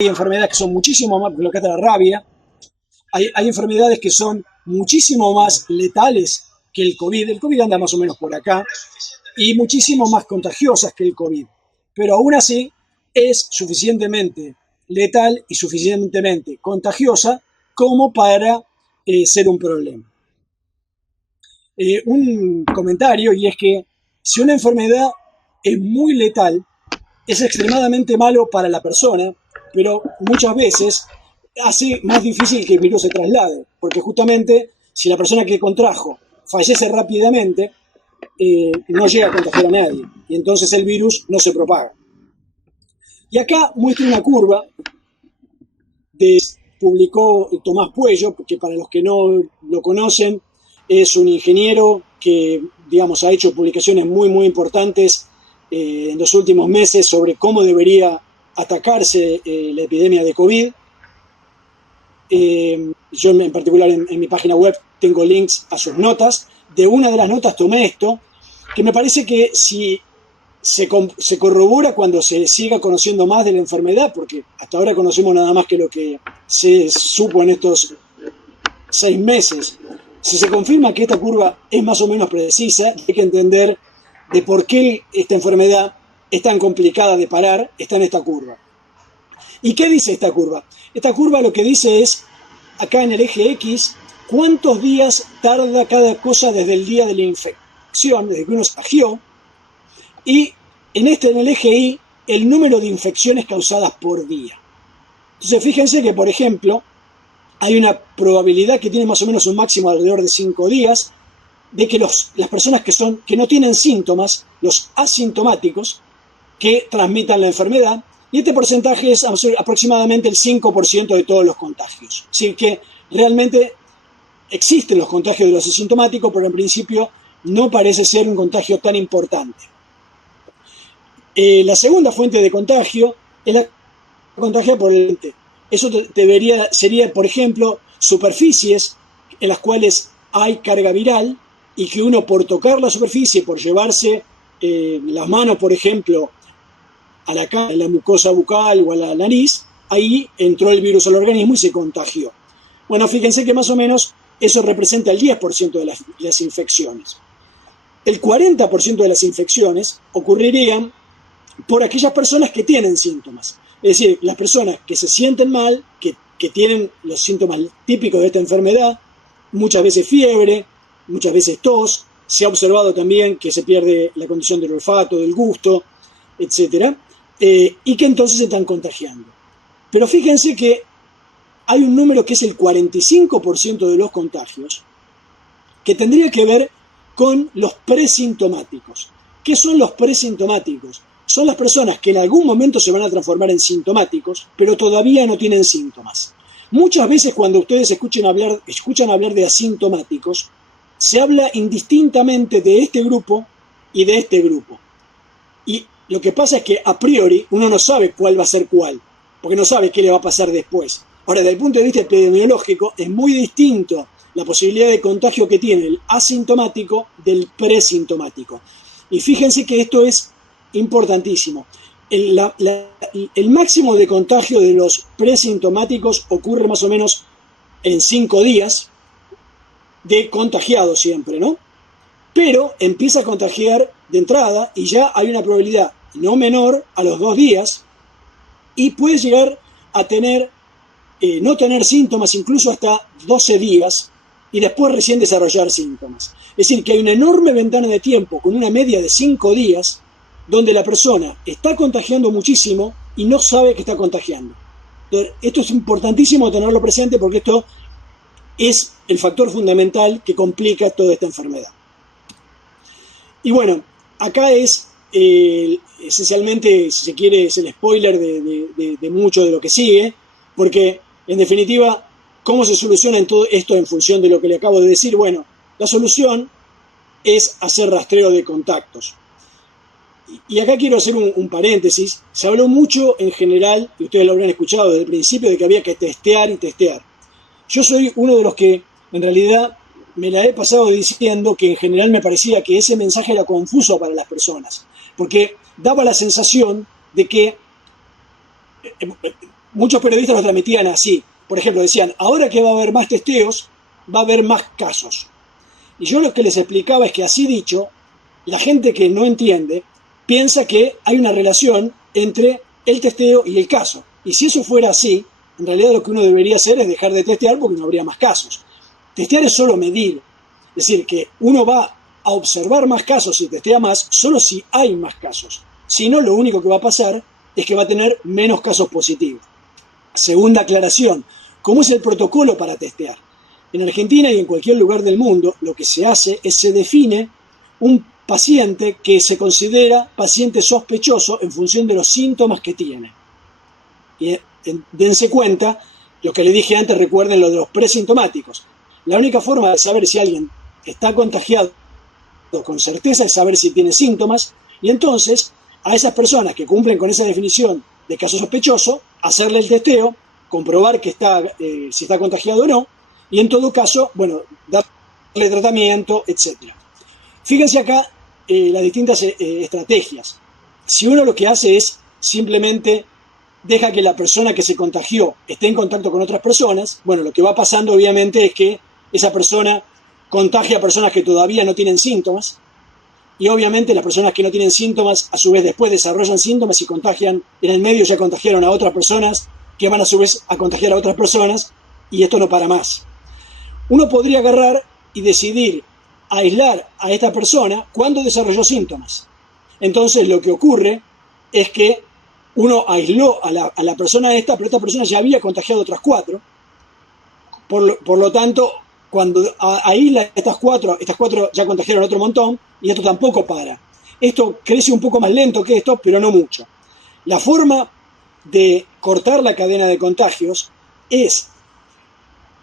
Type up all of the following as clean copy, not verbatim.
Hay enfermedades que son muchísimo más, lo que es la rabia, hay enfermedades que son muchísimo más letales que el COVID. El COVID anda más o menos por acá y muchísimo más contagiosas que el COVID. Pero aún así es suficientemente letal y suficientemente contagiosa como para ser un problema. Un comentario, y es que si una enfermedad es muy letal, es extremadamente malo para la persona, pero muchas veces hace más difícil que el virus se traslade, porque justamente si la persona que contrajo fallece rápidamente, no llega a contagiar a nadie, y entonces el virus no se propaga. Y acá muestra una curva que publicó Tomás Puello, que para los que no lo conocen, es un ingeniero que, digamos, ha hecho publicaciones muy importantes en los últimos meses sobre cómo debería atacarse la epidemia de COVID. Yo en particular en mi página web tengo links a sus notas. De una de las notas tomé esto, que me parece que si se corrobora cuando se siga conociendo más de la enfermedad, porque hasta ahora conocemos nada más que lo que se supo en estos 6 meses. Si se confirma que esta curva es más o menos precisa, hay que entender de por qué esta enfermedad es tan complicada de parar, está en esta curva. ¿Y qué dice esta curva? Esta curva lo que dice es, acá en el eje X, cuántos días tarda cada cosa desde el día de la infección, desde que uno se contagió, y en el eje Y, el número de infecciones causadas por día. Entonces fíjense que, por ejemplo, hay una probabilidad que tiene más o menos un máximo alrededor de 5 días, de que las personas que no tienen síntomas, los asintomáticos, que transmitan la enfermedad, y este porcentaje es aproximadamente el 5% de todos los contagios. Así que realmente existen los contagios de los asintomáticos, pero en principio no parece ser un contagio tan importante. La segunda fuente de contagio es la contagia por el ente. Eso sería, por ejemplo, superficies en las cuales hay carga viral y que uno por tocar la superficie, por llevarse las manos, por ejemplo, a la mucosa bucal o a la nariz, ahí entró el virus al organismo y se contagió. Bueno, fíjense que más o menos eso representa el 10% de las infecciones. El 40% de las infecciones ocurrirían por aquellas personas que tienen síntomas. Es decir, las personas que se sienten mal, que tienen los síntomas típicos de esta enfermedad, muchas veces fiebre, muchas veces tos, se ha observado también que se pierde la condición del olfato, del gusto, etc. Y que entonces se están contagiando. Pero fíjense que hay un número que es el 45% de los contagios, que tendría que ver con los presintomáticos. ¿Qué son los presintomáticos? Son las personas que en algún momento se van a transformar en sintomáticos, pero todavía no tienen síntomas. Muchas veces cuando ustedes escuchan hablar de asintomáticos, se habla indistintamente de este grupo y de este grupo. Y lo que pasa es que a priori uno no sabe cuál va a ser cuál, porque no sabe qué le va a pasar después. Ahora, desde el punto de vista epidemiológico, es muy distinto la posibilidad de contagio que tiene el asintomático del presintomático. Y fíjense que esto es importantísimo. El máximo de contagio de los presintomáticos ocurre más o menos en 5 días de contagiado siempre, ¿no? Pero empieza a contagiar de entrada y ya hay una probabilidad no menor a los 2 días y puede llegar a no tener síntomas incluso hasta 12 días y después recién desarrollar síntomas. Es decir, que hay una enorme ventana de tiempo con una media de 5 días donde la persona está contagiando muchísimo y no sabe que está contagiando. Entonces, esto es importantísimo tenerlo presente porque esto es el factor fundamental que complica toda esta enfermedad. Y bueno, acá es esencialmente, si se quiere, es el spoiler de mucho de lo que sigue, porque en definitiva, ¿cómo se soluciona todo esto en función de lo que le acabo de decir? Bueno, la solución es hacer rastreo de contactos. Y acá quiero hacer un paréntesis. Se habló mucho en general, y ustedes lo habrán escuchado desde el principio, de que había que testear y testear. Yo soy uno de los que en realidad me la he pasado diciendo que en general me parecía que ese mensaje era confuso para las personas, porque daba la sensación de que muchos periodistas lo transmitían así. Por ejemplo, decían, ahora que va a haber más testeos, va a haber más casos. Y yo lo que les explicaba es que así dicho, la gente que no entiende piensa que hay una relación entre el testeo y el caso. Y si eso fuera así, en realidad lo que uno debería hacer es dejar de testear porque no habría más casos. Testear es solo medir. Es decir, que uno va a observar más casos y testea más solo si hay más casos. Si no, lo único que va a pasar es que va a tener menos casos positivos. Segunda aclaración, ¿cómo es el protocolo para testear? En Argentina y en cualquier lugar del mundo, lo que se hace es se define un paciente que se considera paciente sospechoso en función de los síntomas que tiene. Y dense cuenta, lo que les dije antes, recuerden lo de los presintomáticos. La única forma de saber si alguien está contagiado con certeza es saber si tiene síntomas, y entonces a esas personas que cumplen con esa definición de caso sospechoso, hacerle el testeo, comprobar que si está contagiado o no, y en todo caso, bueno, darle tratamiento, etc. Fíjense acá las distintas estrategias. Si uno lo que hace es simplemente deja que la persona que se contagió esté en contacto con otras personas, bueno, lo que va pasando obviamente es que esa persona contagia a personas que todavía no tienen síntomas, y obviamente las personas que no tienen síntomas, a su vez después desarrollan síntomas y contagian, en el medio ya contagiaron a otras personas, que van a su vez a contagiar a otras personas, y esto no para más. Uno podría agarrar y decidir aislar a esta persona cuando desarrolló síntomas. Entonces lo que ocurre es que uno aisló a la persona esta, pero esta persona ya había contagiado a otras 4. Por lo tanto, cuando aísla estas cuatro ya contagiaron otro montón, y esto tampoco para. Esto crece un poco más lento que esto, pero no mucho. La forma de cortar la cadena de contagios es,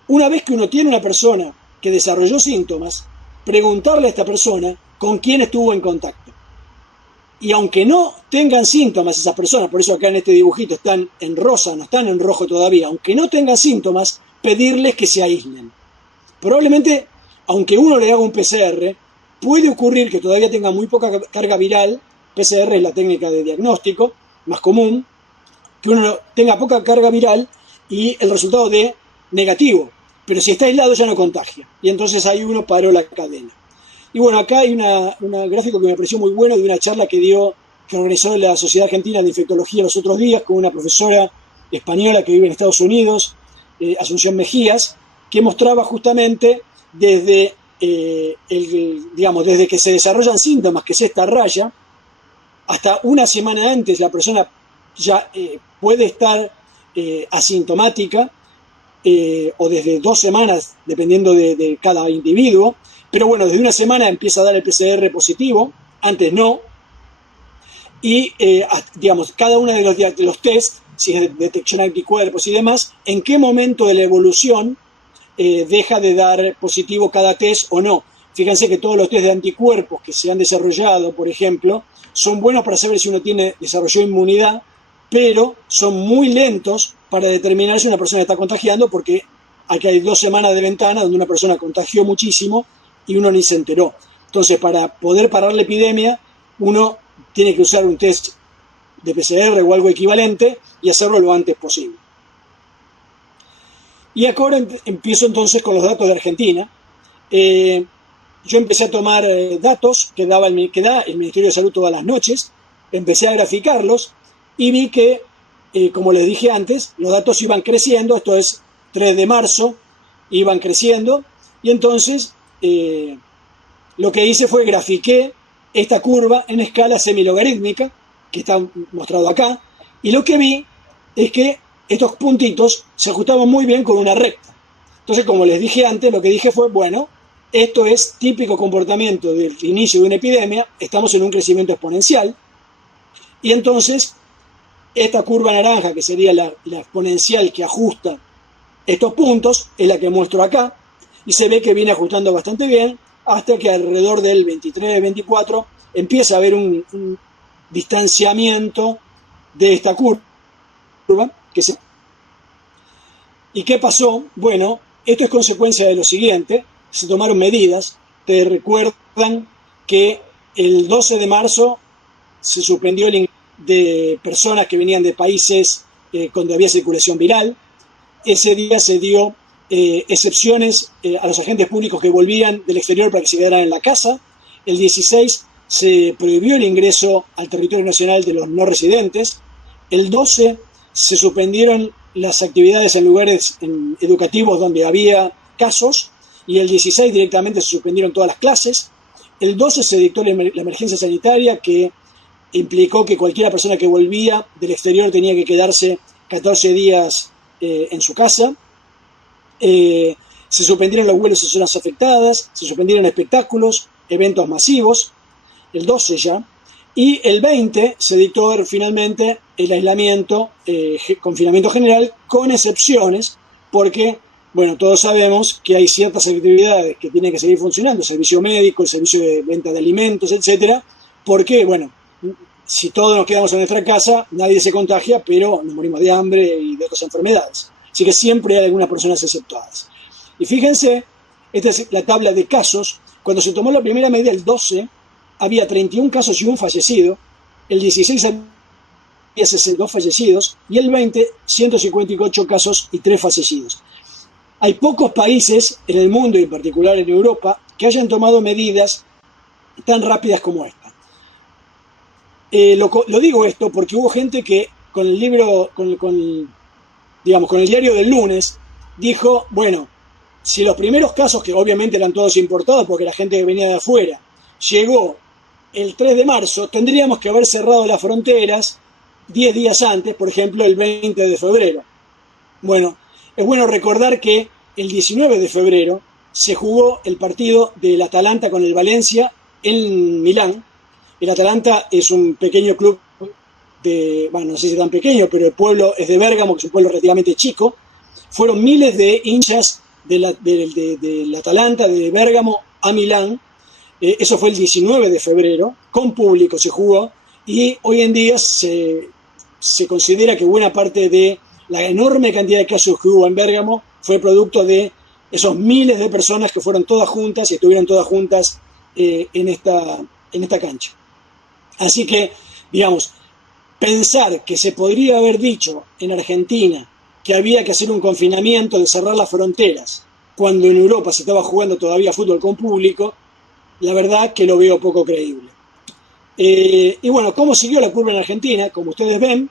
una vez que uno tiene una persona que desarrolló síntomas, preguntarle a esta persona con quién estuvo en contacto. Y aunque no tengan síntomas esas personas, por eso acá en este dibujito están en rosa, no están en rojo todavía, aunque no tengan síntomas, pedirles que se aíslen. Probablemente, aunque uno le haga un PCR, puede ocurrir que todavía tenga muy poca carga viral. PCR es la técnica de diagnóstico más común, que uno tenga poca carga viral y el resultado de negativo, pero si está aislado ya no contagia, y entonces ahí uno paró la cadena. Y bueno, acá hay un gráfico que me pareció muy bueno de una charla que organizó la Sociedad Argentina de Infectología los otros días con una profesora española que vive en Estados Unidos, Asunción Mejías, que mostraba justamente desde desde que se desarrollan síntomas, que es esta raya, hasta una semana antes la persona ya puede estar asintomática, o desde 2 semanas, dependiendo de cada individuo, pero bueno, desde una semana empieza a dar el PCR positivo, antes no, y cada uno de los test, si es de detección de anticuerpos y demás, en qué momento de la evolución deja de dar positivo cada test o no. Fíjense que todos los test de anticuerpos que se han desarrollado, por ejemplo, son buenos para saber si uno desarrolló inmunidad, pero son muy lentos para determinar si una persona está contagiando, porque aquí hay 2 semanas de ventana donde una persona contagió muchísimo y uno ni se enteró. Entonces, para poder parar la epidemia, uno tiene que usar un test de PCR o algo equivalente y hacerlo lo antes posible. Y ahora empiezo entonces con los datos de Argentina. Yo empecé a tomar datos que da el Ministerio de Salud todas las noches, empecé a graficarlos y vi que, como les dije antes, los datos iban creciendo. Esto es 3 de marzo, iban creciendo, y entonces lo que hice fue grafiqué esta curva en escala semilogarítmica, que está mostrado acá, y lo que vi es que estos puntitos se ajustaban muy bien con una recta. Entonces, como les dije antes, lo que dije fue, bueno, esto es típico comportamiento del inicio de una epidemia, estamos en un crecimiento exponencial, y entonces esta curva naranja, que sería la exponencial que ajusta estos puntos, es la que muestro acá, y se ve que viene ajustando bastante bien, hasta que alrededor del 23-24 empieza a haber un distanciamiento de esta curva. ¿Y qué pasó? Bueno, esto es consecuencia de lo siguiente: se tomaron medidas. Te recuerdan que el 12 de marzo se suspendió el ingreso de personas que venían de países cuando había circulación viral. Ese día se dio excepciones a los agentes públicos que volvían del exterior para que se quedaran en la casa. El 16 se prohibió el ingreso al territorio nacional de los no residentes. El 12 se suspendieron las actividades en lugares educativos donde había casos, y el 16 directamente se suspendieron todas las clases. El 12 se dictó la emergencia sanitaria, que implicó que cualquier persona que volvía del exterior tenía que quedarse 14 días en su casa. Se suspendieron los vuelos a zonas afectadas, se suspendieron espectáculos, eventos masivos, el 12 ya, y el 20 se dictó finalmente el aislamiento, confinamiento general, con excepciones, porque, bueno, todos sabemos que hay ciertas actividades que tienen que seguir funcionando, el servicio médico, el servicio de venta de alimentos, etcétera, porque, bueno, si todos nos quedamos en nuestra casa, nadie se contagia, pero nos morimos de hambre y de otras enfermedades. Así que siempre hay algunas personas exceptuadas. Y fíjense, esta es la tabla de casos. Cuando se tomó la primera medida, el 12, había 31 casos y un fallecido. El 16 había 62 fallecidos. Y el 20, 158 casos y 3 fallecidos. Hay pocos países en el mundo, y en particular en Europa, que hayan tomado medidas tan rápidas como esta. Lo digo esto porque hubo gente que con el libro, digamos, con el diario del lunes, dijo, bueno, si los primeros casos, que obviamente eran todos importados porque la gente venía de afuera, llegó el 3 de marzo, tendríamos que haber cerrado las fronteras 10 días antes, por ejemplo, el 20 de febrero. Bueno, es bueno recordar que el 19 de febrero se jugó el partido del Atalanta con el Valencia en Milán. El Atalanta es un pequeño club bueno, no sé si tan pequeño, pero el pueblo es de Bérgamo, que es un pueblo relativamente chico. Fueron miles de hinchas del Atalanta, de Bérgamo a Milán. Eso fue el 19 de febrero, con público se jugó, y hoy en día se considera que buena parte de la enorme cantidad de casos que hubo en Bérgamo fue producto de esos miles de personas que fueron todas juntas y estuvieron todas juntas en esta cancha. Así que, digamos, pensar que se podría haber dicho en Argentina que había que hacer un confinamiento, de cerrar las fronteras, cuando en Europa se estaba jugando todavía fútbol con público, la verdad que lo veo poco creíble. Y bueno, ¿cómo siguió la curva en Argentina? Como ustedes ven,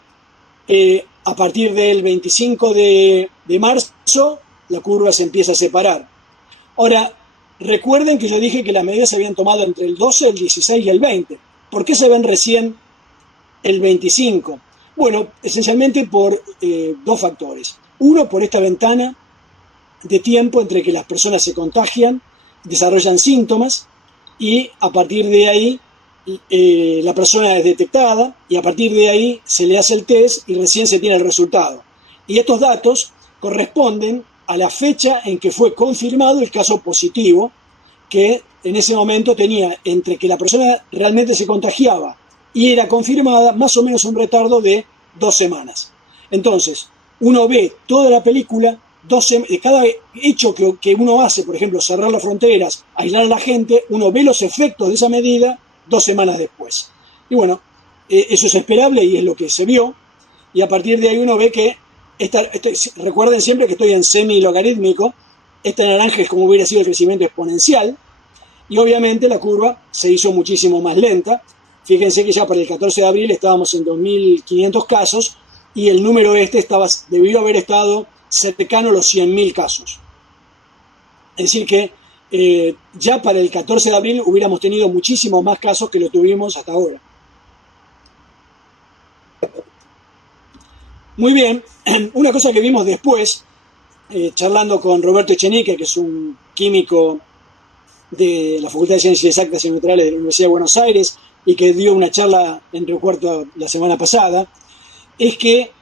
a partir del 25 de marzo, la curva se empieza a separar. Ahora, recuerden que yo dije que las medidas se habían tomado entre el 12, el 16 y el 20. ¿Por qué se ven recién el 25? Bueno, esencialmente por dos factores. Uno, por esta ventana de tiempo entre que las personas se contagian, desarrollan síntomas, y a partir de ahí la persona es detectada, y a partir de ahí se le hace el test y recién se tiene el resultado. Y estos datos corresponden a la fecha en que fue confirmado el caso positivo, que en ese momento tenía entre que la persona realmente se contagiaba y era confirmada más o menos un retardo de 2 semanas. Entonces, uno ve toda la película, de cada hecho que uno hace, por ejemplo, cerrar las fronteras, aislar a la gente, uno ve los efectos de esa medida 2 semanas después. Y bueno, eso es esperable y es lo que se vio, y a partir de ahí uno ve que, recuerden siempre que estoy en semi-logarítmico, esta naranja es como hubiera sido el crecimiento exponencial, y obviamente la curva se hizo muchísimo más lenta. Fíjense que ya para el 14 de abril estábamos en 2.500 casos y el número debió haber estado cercano a los 100.000 casos. Es decir que ya para el 14 de abril hubiéramos tenido muchísimos más casos que lo tuvimos hasta ahora. Muy bien, una cosa que vimos después, charlando con Roberto Echenique, que es un químico de la Facultad de Ciencias Exactas y Neutrales de la Universidad de Buenos Aires y que dio una charla en Río Cuarto la semana pasada, es que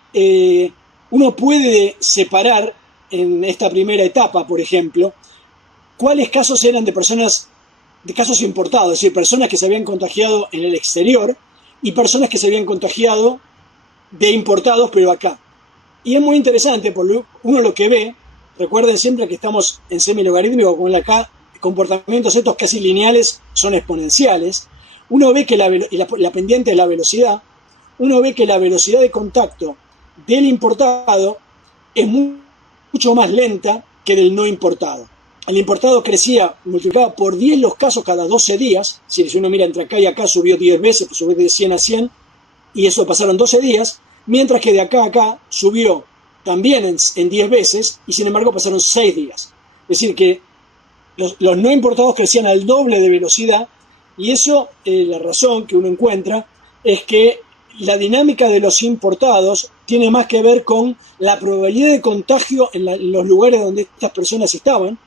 uno puede separar en esta primera etapa, por ejemplo, cuáles casos eran de casos importados, es decir, personas que se habían contagiado en el exterior y personas que se habían contagiado de importados, pero acá. Y es muy interesante, porque uno lo que ve, recuerden siempre que estamos en semilogarítmico, con acá comportamientos estos casi lineales son exponenciales. Uno ve que la pendiente es la velocidad, uno ve que la velocidad de contacto del importado es mucho más lenta que del no importado. El importado crecía, multiplicaba por 10 los casos cada 12 días. Si uno mira entre acá y acá, subió 10 veces, pues subió de 100 a 100, y eso pasaron 12 días, mientras que de acá a acá subió también en 10 veces, y sin embargo pasaron 6 días. Es decir, que los no importados crecían al doble de velocidad, y eso, la razón que uno encuentra, es que la dinámica de los importados tiene más que ver con la probabilidad de contagio en los lugares donde estas personas estaban,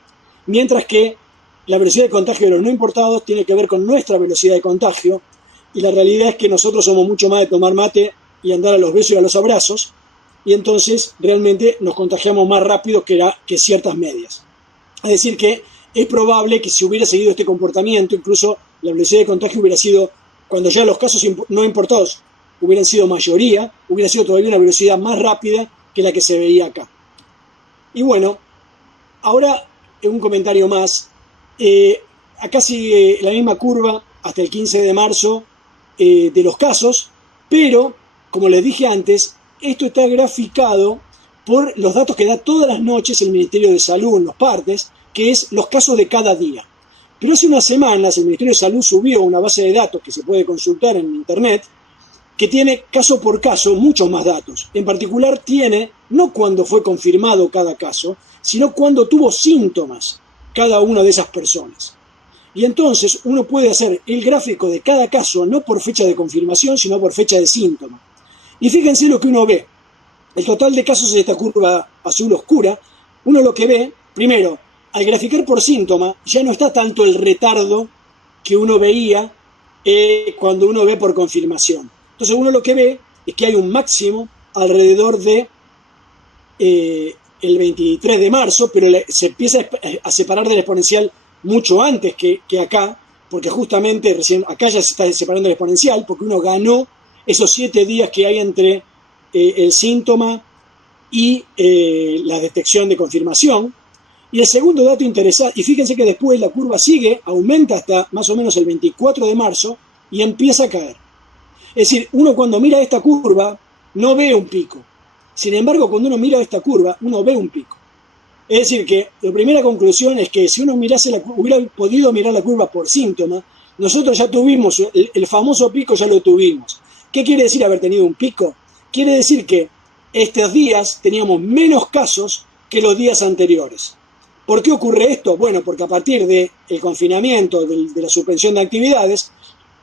mientras que la velocidad de contagio de los no importados tiene que ver con nuestra velocidad de contagio, y la realidad es que nosotros somos mucho más de tomar mate y andar a los besos y a los abrazos, y entonces realmente nos contagiamos más rápido que ciertas medias. Es decir que es probable que si hubiera seguido este comportamiento, incluso la velocidad de contagio hubiera sido, cuando ya los casos no importados hubieran sido mayoría, hubiera sido todavía una velocidad más rápida que la que se veía acá. Y bueno, ahora un comentario más. Acá sigue la misma curva hasta el 15 de marzo de los casos, pero, como les dije antes, esto está graficado por los datos que da todas las noches el Ministerio de Salud en los partes, que es los casos de cada día. Pero hace unas semanas el Ministerio de Salud subió una base de datos que se puede consultar en internet, que tiene caso por caso muchos más datos. En particular tiene, no cuándo fue confirmado cada caso, sino cuándo tuvo síntomas cada una de esas personas. Y entonces uno puede hacer el gráfico de cada caso, no por fecha de confirmación, sino por fecha de síntoma. Y fíjense lo que uno ve. El total de casos en esta curva azul oscura, uno lo que ve, primero, al graficar por síntoma, ya no está tanto el retardo que uno veía cuando uno ve por confirmación. Entonces uno lo que ve es que hay un máximo alrededor de el 23 de marzo, pero se empieza a separar del exponencial mucho antes que acá, porque justamente recién acá ya se está separando el exponencial, porque uno ganó esos 7 días que hay entre el síntoma y la detección de confirmación. Y el segundo dato interesante, y fíjense que después la curva sigue, aumenta hasta más o menos el 24 de marzo y empieza a caer. Es decir, uno cuando mira esta curva no ve un pico. Sin embargo, cuando uno mira esta curva, uno ve un pico. Es decir, que la primera conclusión es que si uno hubiera podido mirar la curva por síntoma, nosotros ya tuvimos, el famoso pico ya lo tuvimos. ¿Qué quiere decir haber tenido un pico? Quiere decir que estos días teníamos menos casos que los días anteriores. ¿Por qué ocurre esto? Bueno, porque a partir del confinamiento, de la suspensión de actividades,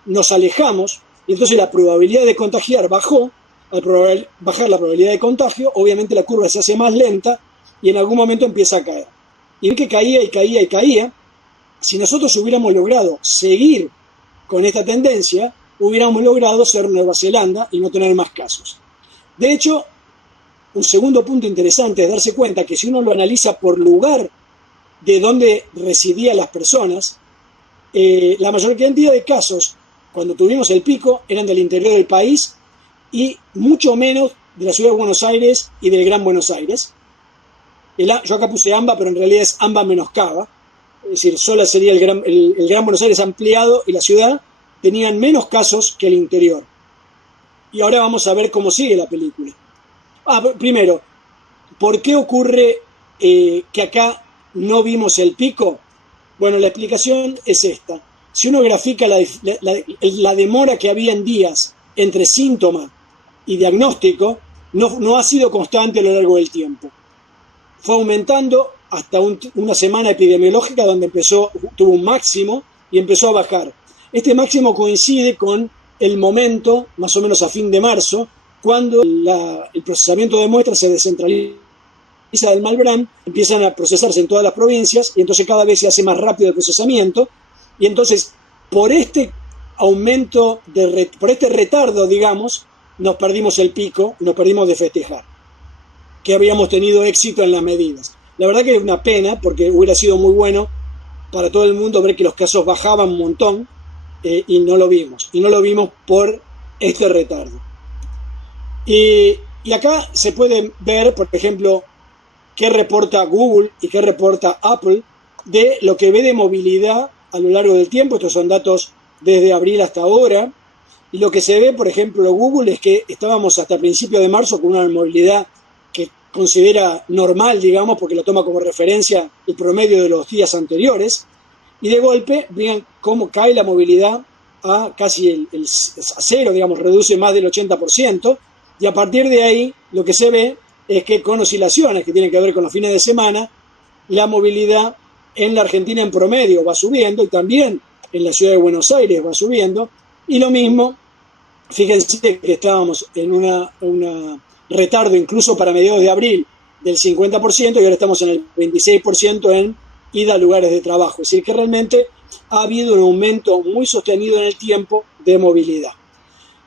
nos alejamos y entonces la probabilidad de contagiar bajó. Al bajar la probabilidad de contagio, obviamente la curva se hace más lenta y en algún momento empieza a caer. Y ven que caía y caía y caía. Si nosotros hubiéramos logrado seguir con esta tendencia, hubiéramos logrado ser Nueva Zelanda y no tener más casos. De hecho, un segundo punto interesante es darse cuenta que si uno lo analiza por lugar de donde residían las personas, la mayor cantidad de casos, cuando tuvimos el pico, eran del interior del país y mucho menos de la ciudad de Buenos Aires y del Gran Buenos Aires. Yo acá puse AMBA, pero en realidad es AMBA menos Cava. Es decir, solo sería el Gran Buenos Aires ampliado y la ciudad tenían menos casos que el interior. Y ahora vamos a ver cómo sigue la película. Primero, ¿por qué ocurre que acá no vimos el pico? Bueno, la explicación es esta. Si uno grafica la demora que había en días entre síntoma y diagnóstico, no ha sido constante a lo largo del tiempo. Fue aumentando hasta una semana epidemiológica donde tuvo un máximo y empezó a bajar. Este máximo coincide con el momento, más o menos a fin de marzo, cuando el procesamiento de muestras se descentraliza del Malbrán, empiezan a procesarse en todas las provincias y entonces cada vez se hace más rápido el procesamiento y entonces por este aumento, por este retardo, digamos, nos perdimos el pico, nos perdimos de festejar que habíamos tenido éxito en las medidas. La verdad que es una pena porque hubiera sido muy bueno para todo el mundo ver que los casos bajaban un montón y no lo vimos. Y no lo vimos por este retardo. Y acá se puede ver, por ejemplo, qué reporta Google y qué reporta Apple de lo que ve de movilidad a lo largo del tiempo. Estos son datos desde abril hasta ahora. Y lo que se ve, por ejemplo, Google, es que estábamos hasta principios de marzo con una movilidad que considera normal, digamos, porque lo toma como referencia el promedio de los días anteriores, y de golpe, vean cómo cae la movilidad a casi a cero, digamos, reduce más del 80%, y a partir de ahí lo que se ve es que con oscilaciones que tienen que ver con los fines de semana, la movilidad en la Argentina en promedio va subiendo, y también en la ciudad de Buenos Aires va subiendo, y lo mismo, fíjense que estábamos en un retardo incluso para mediados de abril del 50%, y ahora estamos en el 26% en ida a lugares de trabajo. Es decir, que realmente ha habido un aumento muy sostenido en el tiempo de movilidad.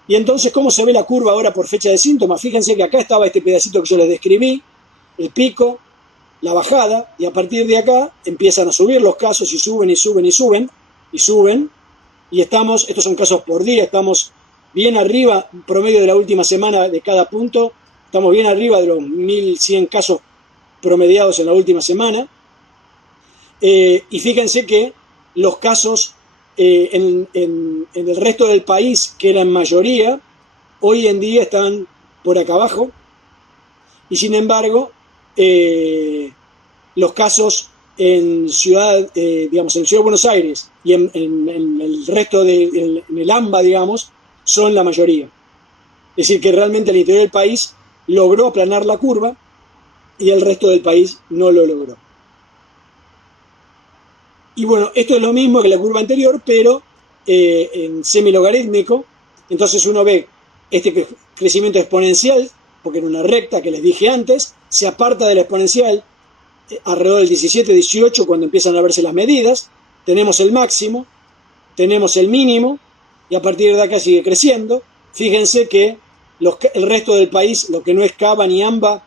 Y entonces, ¿cómo se ve la curva ahora por fecha de síntomas? Fíjense que acá estaba este pedacito que yo les describí, el pico, la bajada, y a partir de acá empiezan a subir los casos, y suben, y suben, y suben, y suben, y estamos, estos son casos por día, estamos bien arriba, promedio de la última semana de cada punto, estamos bien arriba de los 1.100 casos promediados en la última semana, y fíjense que los casos en el resto del país, que eran mayoría, hoy en día están por acá abajo, y sin embargo, los casos en ciudad, digamos, en Ciudad de Buenos Aires y en el resto en el AMBA, digamos, son la mayoría. Es decir, que realmente el interior del país logró aplanar la curva y el resto del país no lo logró. Y bueno, esto es lo mismo que la curva anterior, pero en semilogarítmico. Entonces uno ve este crecimiento exponencial, porque en una recta que les dije antes, se aparta de la exponencial alrededor del 17-18, cuando empiezan a verse las medidas. Tenemos el máximo, tenemos el mínimo, y a partir de acá sigue creciendo. Fíjense que el resto del país, lo que no es Cava ni AMBA,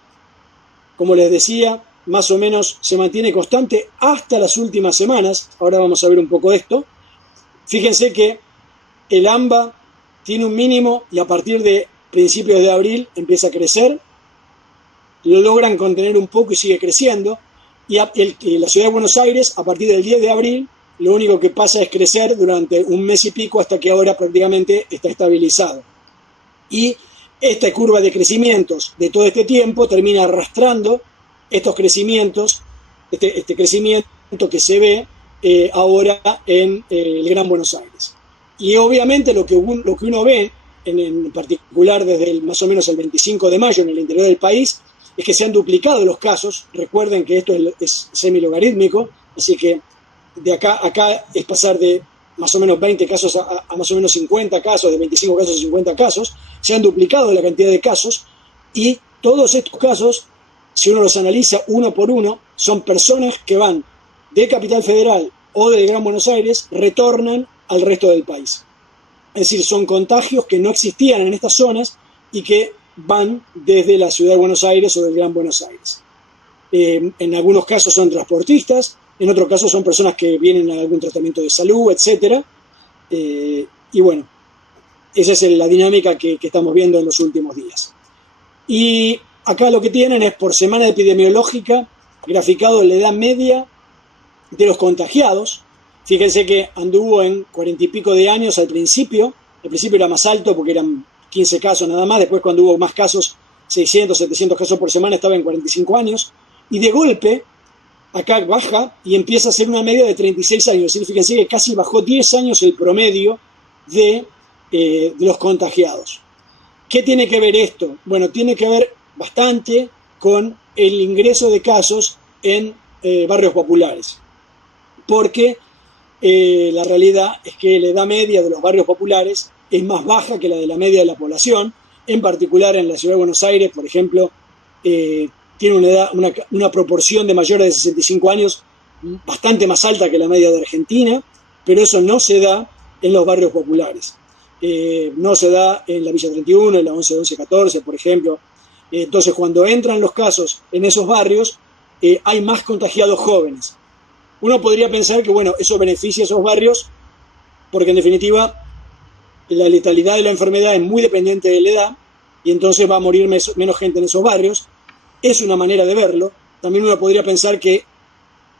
como les decía, más o menos se mantiene constante hasta las últimas semanas. Ahora vamos a ver un poco de esto. Fíjense que el AMBA tiene un mínimo y a partir de principios de abril empieza a crecer. Lo logran contener un poco y sigue creciendo. Y la ciudad de Buenos Aires, a partir del 10 de abril, lo único que pasa es crecer durante un mes y pico hasta que ahora prácticamente está estabilizado. Y esta curva de crecimientos de todo este tiempo termina arrastrando estos crecimientos, este crecimiento que se ve ahora en el Gran Buenos Aires. Y obviamente lo que uno ve, en particular desde más o menos el 25 de mayo en el interior del país, es que se han duplicado los casos. Recuerden que esto es semilogarítmico, así que de acá a acá es pasar de más o menos 20 casos a más o menos 50 casos, de 25 casos a 50 casos. Se han duplicado la cantidad de casos, y todos estos casos, si uno los analiza uno por uno, son personas que van de Capital Federal o del Gran Buenos Aires, retornan al resto del país. Es decir, son contagios que no existían en estas zonas y que van desde la ciudad de Buenos Aires o del Gran Buenos Aires. En algunos casos son transportistas, en otros casos son personas que vienen a algún tratamiento de salud, etc. Y bueno, esa es la dinámica que estamos viendo en los últimos días. Y acá lo que tienen es por semana epidemiológica, graficado la edad media de los contagiados. Fíjense que anduvo en 40 y pico de años al principio era más alto porque eran 15 casos nada más, después cuando hubo más casos, 600, 700 casos por semana, estaba en 45 años, y de golpe acá baja y empieza a ser una media de 36 años, es decir, fíjense que casi bajó 10 años el promedio de los contagiados. ¿Qué tiene que ver esto? Bueno, tiene que ver bastante con el ingreso de casos en barrios populares, porque la realidad es que la edad media de los barrios populares es más baja que la de la media de la población. En particular en la ciudad de Buenos Aires, por ejemplo, tiene una proporción de mayores de 65 años bastante más alta que la media de Argentina, pero eso no se da en los barrios populares. No se da en la Villa 31, en la 11-14, por ejemplo. Entonces, cuando entran los casos en esos barrios, hay más contagiados jóvenes. Uno podría pensar que, bueno, eso beneficia a esos barrios, porque en definitiva la letalidad de la enfermedad es muy dependiente de la edad, y entonces va a morir menos gente en esos barrios. Es una manera de verlo. También uno podría pensar que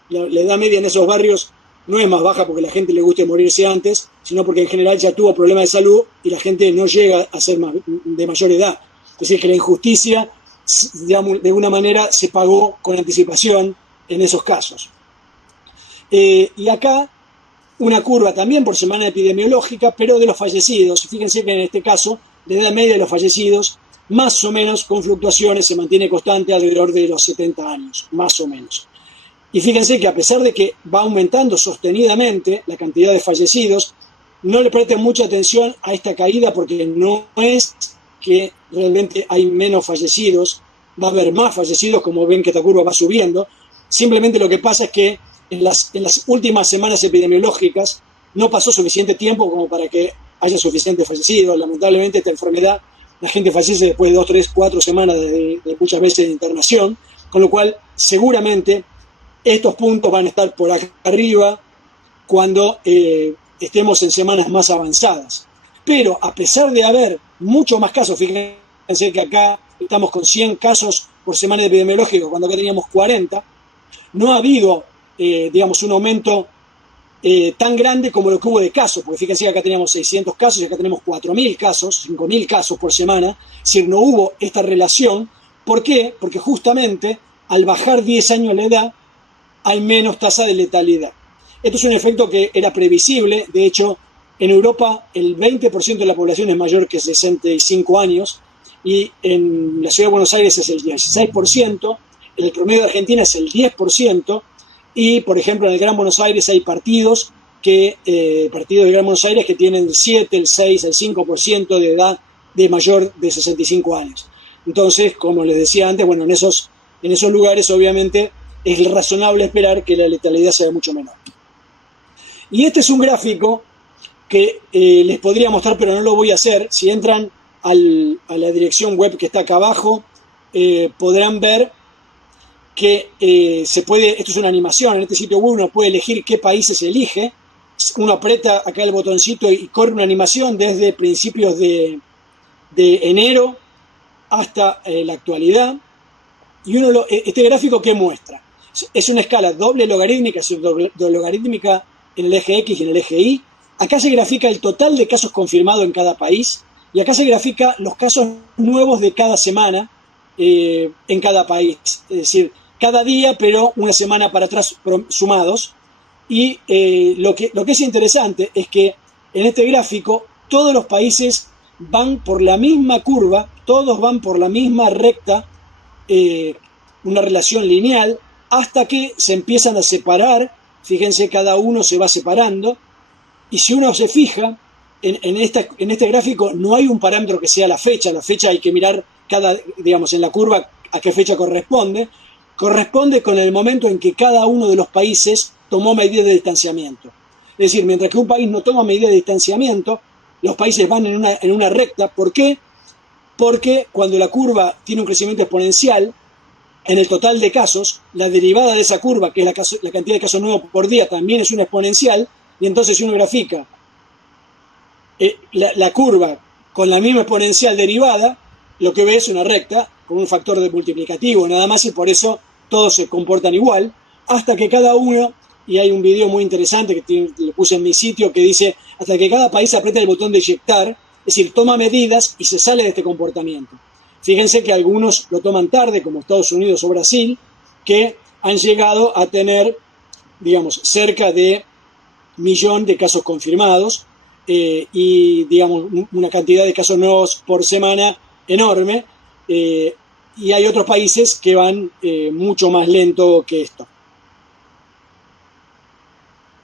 la edad media en esos barrios no es más baja porque a la gente le guste morirse antes, sino porque en general ya tuvo problemas de salud y la gente no llega a ser de mayor edad. Es decir, que la injusticia, digamos, de alguna manera se pagó con anticipación en esos casos. Y acá una curva también por semana epidemiológica, pero de los fallecidos. Fíjense que en este caso la edad media de los fallecidos, más o menos con fluctuaciones, se mantiene constante alrededor de los 70 años, más o menos. Y fíjense que a pesar de que va aumentando sostenidamente la cantidad de fallecidos, no le presten mucha atención a esta caída porque no es que realmente hay menos fallecidos, va a haber más fallecidos, como ven que esta curva va subiendo. Simplemente lo que pasa es que en las últimas semanas epidemiológicas no pasó suficiente tiempo como para que haya suficientes fallecidos. Lamentablemente esta enfermedad, la gente fallece después de 2, 3, 4 semanas de muchas veces de internación, con lo cual seguramente estos puntos van a estar por acá arriba cuando estemos en semanas más avanzadas. Pero a pesar de haber muchos más casos, fíjense que acá estamos con 100 casos por semana epidemiológica, cuando acá teníamos 40, no ha habido, digamos, un aumento tan grande como lo que hubo de casos, porque fíjense que acá teníamos 600 casos y acá tenemos 4.000 casos, 5.000 casos por semana, es decir, no hubo esta relación. ¿Por qué? Porque justamente al bajar 10 años la edad, hay menos tasa de letalidad. Esto es un efecto que era previsible. De hecho, en Europa el 20% de la población es mayor que 65 años y en la ciudad de Buenos Aires es el 16%, en el promedio de Argentina es el 10% y, por ejemplo, en el Gran Buenos Aires hay partidos de Gran Buenos Aires que tienen el 7, el 6, el 5% de edad de mayor de 65 años. Entonces, como les decía antes, bueno, en esos lugares obviamente es razonable esperar que la letalidad sea mucho menor. Y este es un gráfico que les podría mostrar, pero no lo voy a hacer. Si entran a la dirección web que está acá abajo, podrán ver que esto es una animación. En este sitio web uno puede elegir qué países elige. Uno aprieta acá el botoncito y corre una animación desde principios de enero hasta la actualidad. Y este gráfico, ¿qué muestra? Es una escala doble logarítmica, es decir, doble logarítmica en el eje X y en el eje Y. Acá se grafica el total de casos confirmados en cada país y acá se grafica los casos nuevos de cada semana en cada país. Es decir, cada día, pero una semana para atrás sumados. Y lo que es interesante es que en este gráfico todos los países van por la misma curva, todos van por la misma recta, una relación lineal, hasta que se empiezan a separar. Fíjense, cada uno se va separando, y si uno se fija, en este gráfico no hay un parámetro que sea la fecha hay que mirar digamos, en la curva a qué fecha corresponde con el momento en que cada uno de los países tomó medidas de distanciamiento. Es decir, mientras que un país no toma medidas de distanciamiento, los países van en una recta. ¿Por qué? Porque cuando la curva tiene un crecimiento exponencial, en el total de casos, la derivada de esa curva, que es la cantidad de casos nuevos por día, también es una exponencial, y entonces si uno grafica la curva con la misma exponencial derivada, lo que ve es una recta con un factor de multiplicativo nada más, y por eso todos se comportan igual, hasta que cada uno, y hay un video muy interesante que lo puse en mi sitio, que dice, hasta que cada país aprieta el botón de eyectar, es decir, toma medidas y se sale de este comportamiento. Fíjense que algunos lo toman tarde, como Estados Unidos o Brasil, que han llegado a tener, digamos, cerca de 1 millón de casos confirmados y, digamos, una cantidad de casos nuevos por semana enorme. Y hay otros países que van mucho más lento que esto.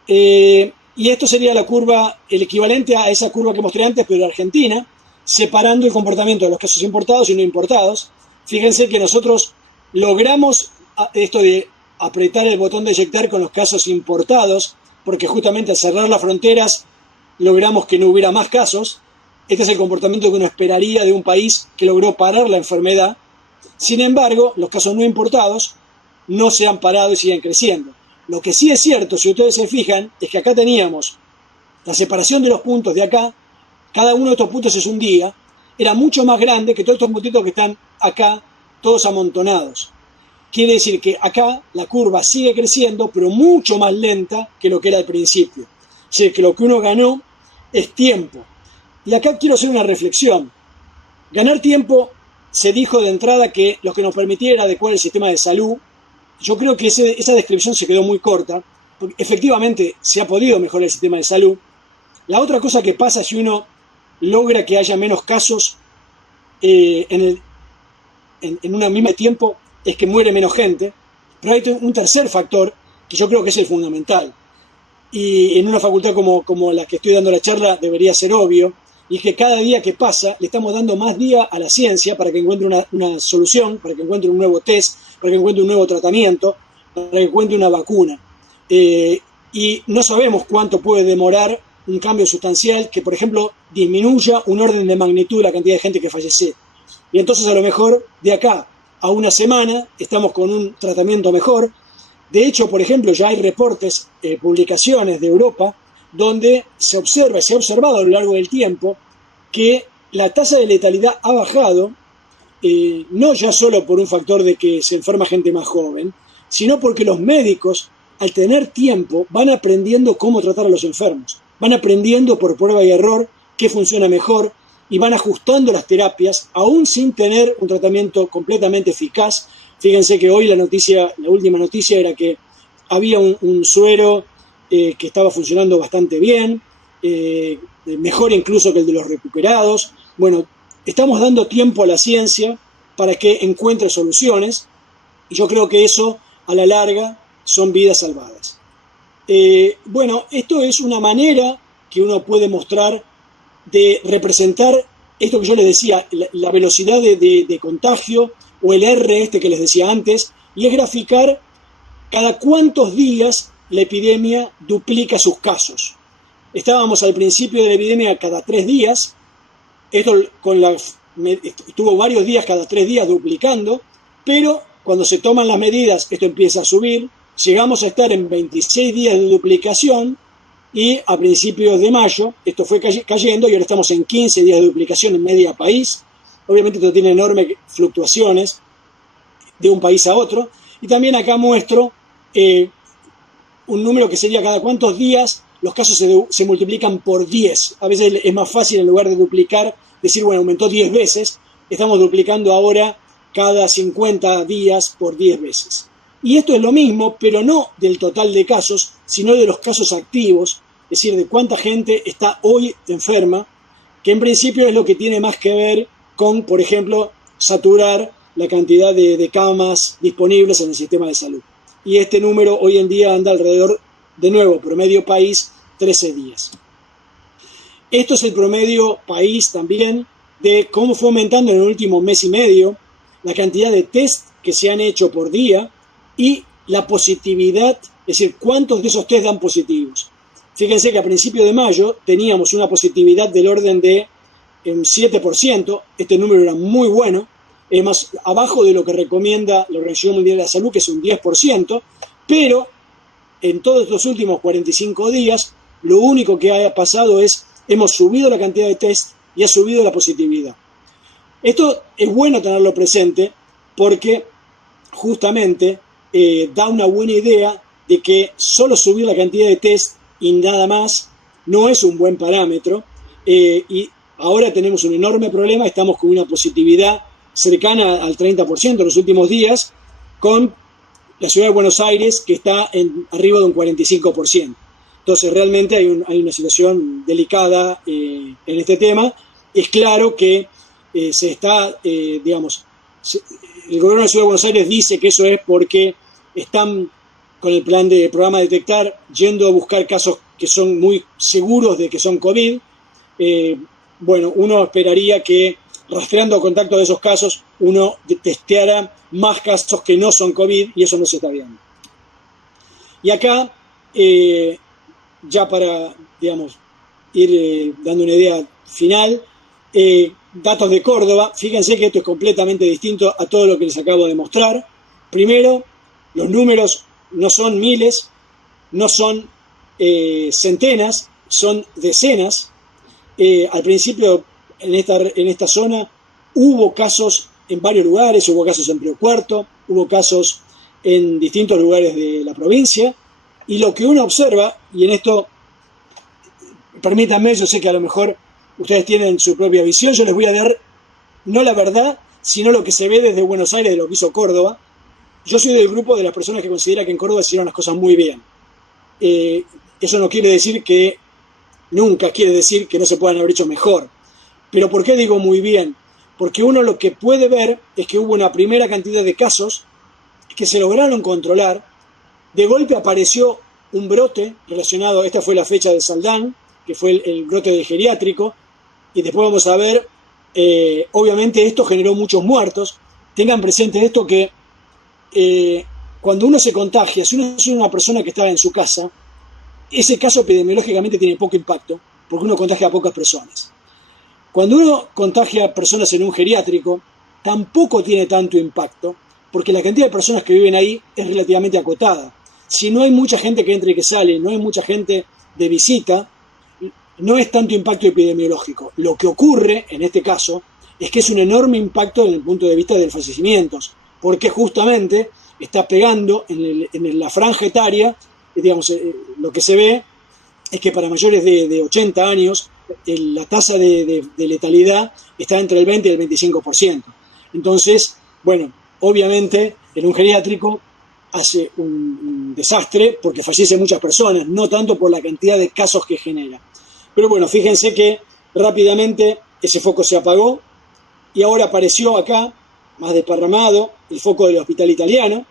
Y esto sería la curva, el equivalente a esa curva que mostré antes, pero de Argentina, separando el comportamiento de los casos importados y no importados. Fíjense que nosotros logramos esto de apretar el botón de eyectar con los casos importados, porque justamente al cerrar las fronteras logramos que no hubiera más casos. Este es el comportamiento que uno esperaría de un país que logró parar la enfermedad. Sin embargo, los casos no importados no se han parado y siguen creciendo. Lo que sí es cierto, si ustedes se fijan, es que acá teníamos la separación de los puntos de acá. Cada uno de estos puntos es un día, era mucho más grande que todos estos puntitos que están acá, todos amontonados. quiere decir que acá la curva sigue creciendo, pero mucho más lenta que lo que era al principio. Es decir, que lo que uno ganó es tiempo. Y acá quiero hacer una reflexión. Ganar tiempo, se dijo de entrada que lo que nos permitía era adecuar el sistema de salud. Yo creo que esa descripción se quedó muy corta, porque efectivamente se ha podido mejorar el sistema de salud. La otra cosa que pasa si uno logra que haya menos casos en un mismo tiempo es que muere menos gente, pero hay un tercer factor que yo creo que es el fundamental. Y en una facultad como la que estoy dando la charla debería ser obvio, y es que cada día que pasa le estamos dando más día a la ciencia para que encuentre una solución, para que encuentre un nuevo test, para que encuentre un nuevo tratamiento, para que encuentre una vacuna. Y no sabemos cuánto puede demorar un cambio sustancial que, por ejemplo, disminuya un orden de magnitud de la cantidad de gente que fallece. Y entonces a lo mejor de acá a una semana estamos con un tratamiento mejor. De hecho, por ejemplo, ya hay reportes, publicaciones de Europa, donde se ha observado a lo largo del tiempo que la tasa de letalidad ha bajado, no ya solo por un factor de que se enferma gente más joven, sino porque los médicos, al tener tiempo, van aprendiendo cómo tratar a los enfermos, van aprendiendo por prueba y error qué funciona mejor y van ajustando las terapias, aún sin tener un tratamiento completamente eficaz. Fíjense que hoy la última noticia era que había un suero que estaba funcionando bastante bien, mejor incluso que el de los recuperados. Bueno, estamos dando tiempo a la ciencia para que encuentre soluciones, y yo creo que eso, a la larga, son vidas salvadas. Bueno, esto es una manera que uno puede mostrar de representar esto que yo les decía, la velocidad de contagio, o el R que les decía antes, y es graficar cada cuántos días la epidemia duplica sus casos. Estábamos al principio de la epidemia cada 3 días, esto estuvo varios días, cada 3 días duplicando, pero cuando se toman las medidas esto empieza a subir, llegamos a estar en 26 días de duplicación, y a principios de mayo esto fue cayendo y ahora estamos en 15 días de duplicación en medio país. Obviamente esto tiene enormes fluctuaciones de un país a otro, y también acá muestro un número que sería cada cuántos días los casos se multiplican por 10. A veces es más fácil, en lugar de duplicar, decir, bueno, aumentó 10 veces, estamos duplicando ahora cada 50 días por 10 veces. Y esto es lo mismo, pero no del total de casos, sino de los casos activos, es decir, de cuánta gente está hoy enferma, que en principio es lo que tiene más que ver con, por ejemplo, saturar la cantidad de camas disponibles en el sistema de salud. Y este número hoy en día anda alrededor, de nuevo, promedio país, 13 días. Esto es el promedio país también de cómo fue aumentando en el último mes y medio la cantidad de test que se han hecho por día y la positividad, es decir, cuántos de esos test dan positivos. Fíjense que a principios de mayo teníamos una positividad del orden de 7%, este número era muy bueno, es más abajo de lo que recomienda la Organización Mundial de la Salud, que es un 10%, pero en todos estos últimos 45 días, lo único que ha pasado es, hemos subido la cantidad de test y ha subido la positividad. Esto es bueno tenerlo presente porque justamente da una buena idea de que solo subir la cantidad de test y nada más no es un buen parámetro, y ahora tenemos un enorme problema, estamos con una positividad cercana al 30% en los últimos días, con la ciudad de Buenos Aires que está arriba de un 45%. Entonces realmente hay una situación delicada en este tema. Es claro que se está, el gobierno de la ciudad de Buenos Aires dice que eso es porque están con el programa de detectar, yendo a buscar casos que son muy seguros de que son COVID. Bueno, uno esperaría que rastreando contacto de esos casos, uno testeara más casos que no son COVID, y eso no se está viendo. Y acá, ya para, ir dando una idea final, datos de Córdoba. Fíjense que esto es completamente distinto a todo lo que les acabo de mostrar. Primero, los números no son miles, no son centenas, son decenas. Al principio, en esta zona, hubo casos en varios lugares, hubo casos en Río Cuarto, hubo casos en distintos lugares de la provincia, y lo que uno observa, y en esto, permítanme, yo sé que a lo mejor ustedes tienen su propia visión, yo les voy a dar no la verdad, sino lo que se ve desde Buenos Aires de lo que hizo Córdoba. Yo soy del grupo de las personas que considera que en Córdoba se hicieron las cosas muy bien. Eso no quiere decir que, nunca quiere decir que no se puedan haber hecho mejor. Pero ¿por qué digo muy bien? Porque uno lo que puede ver es que hubo una primera cantidad de casos que se lograron controlar. De golpe apareció un brote relacionado, esta fue la fecha de Saldán, que fue el brote del geriátrico, y después vamos a ver, obviamente esto generó muchos muertos. Tengan presente esto que cuando uno se contagia, si uno es una persona que está en su casa, ese caso epidemiológicamente tiene poco impacto, porque uno contagia a pocas personas. Cuando uno contagia a personas en un geriátrico, tampoco tiene tanto impacto, porque la cantidad de personas que viven ahí es relativamente acotada. Si no hay mucha gente que entra y que sale, no hay mucha gente de visita, no es tanto impacto epidemiológico. Lo que ocurre en este caso es que es un enorme impacto desde el punto de vista de los fallecimientos, porque justamente está pegando en la franja etaria, digamos, lo que se ve es que para mayores de 80 años la tasa de letalidad está entre el 20 y el 25%. Entonces, bueno, obviamente en un geriátrico hace un desastre porque fallecen muchas personas, no tanto por la cantidad de casos que genera. Pero bueno, fíjense que rápidamente ese foco se apagó y ahora apareció acá, más desparramado, el foco del Hospital Italiano.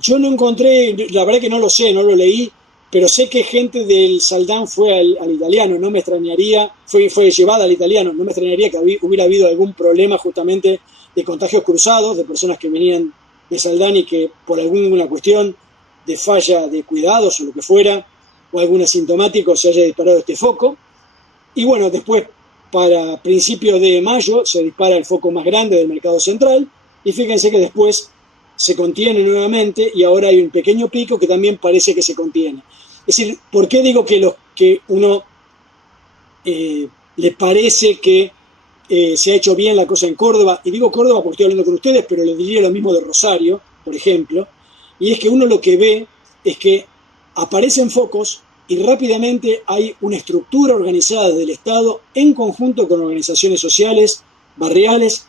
Yo no encontré, la verdad que no lo sé, no lo leí, pero sé que gente del Saldán fue al Italiano, no me extrañaría, fue llevada al Italiano, no me extrañaría que hubiera habido algún problema justamente de contagios cruzados, de personas que venían de Saldán y que por alguna cuestión de falla de cuidados o lo que fuera, o algún asintomático se haya disparado este foco. Y bueno, después para principios de mayo se dispara el foco más grande del mercado central y fíjense que después se contiene nuevamente y ahora hay un pequeño pico que también parece que se contiene. Es decir, ¿por qué digo que uno le parece que se ha hecho bien la cosa en Córdoba? Y digo Córdoba porque estoy hablando con ustedes, pero le diría lo mismo de Rosario, por ejemplo, y es que uno lo que ve es que aparecen focos y rápidamente hay una estructura organizada del Estado en conjunto con organizaciones sociales, barriales,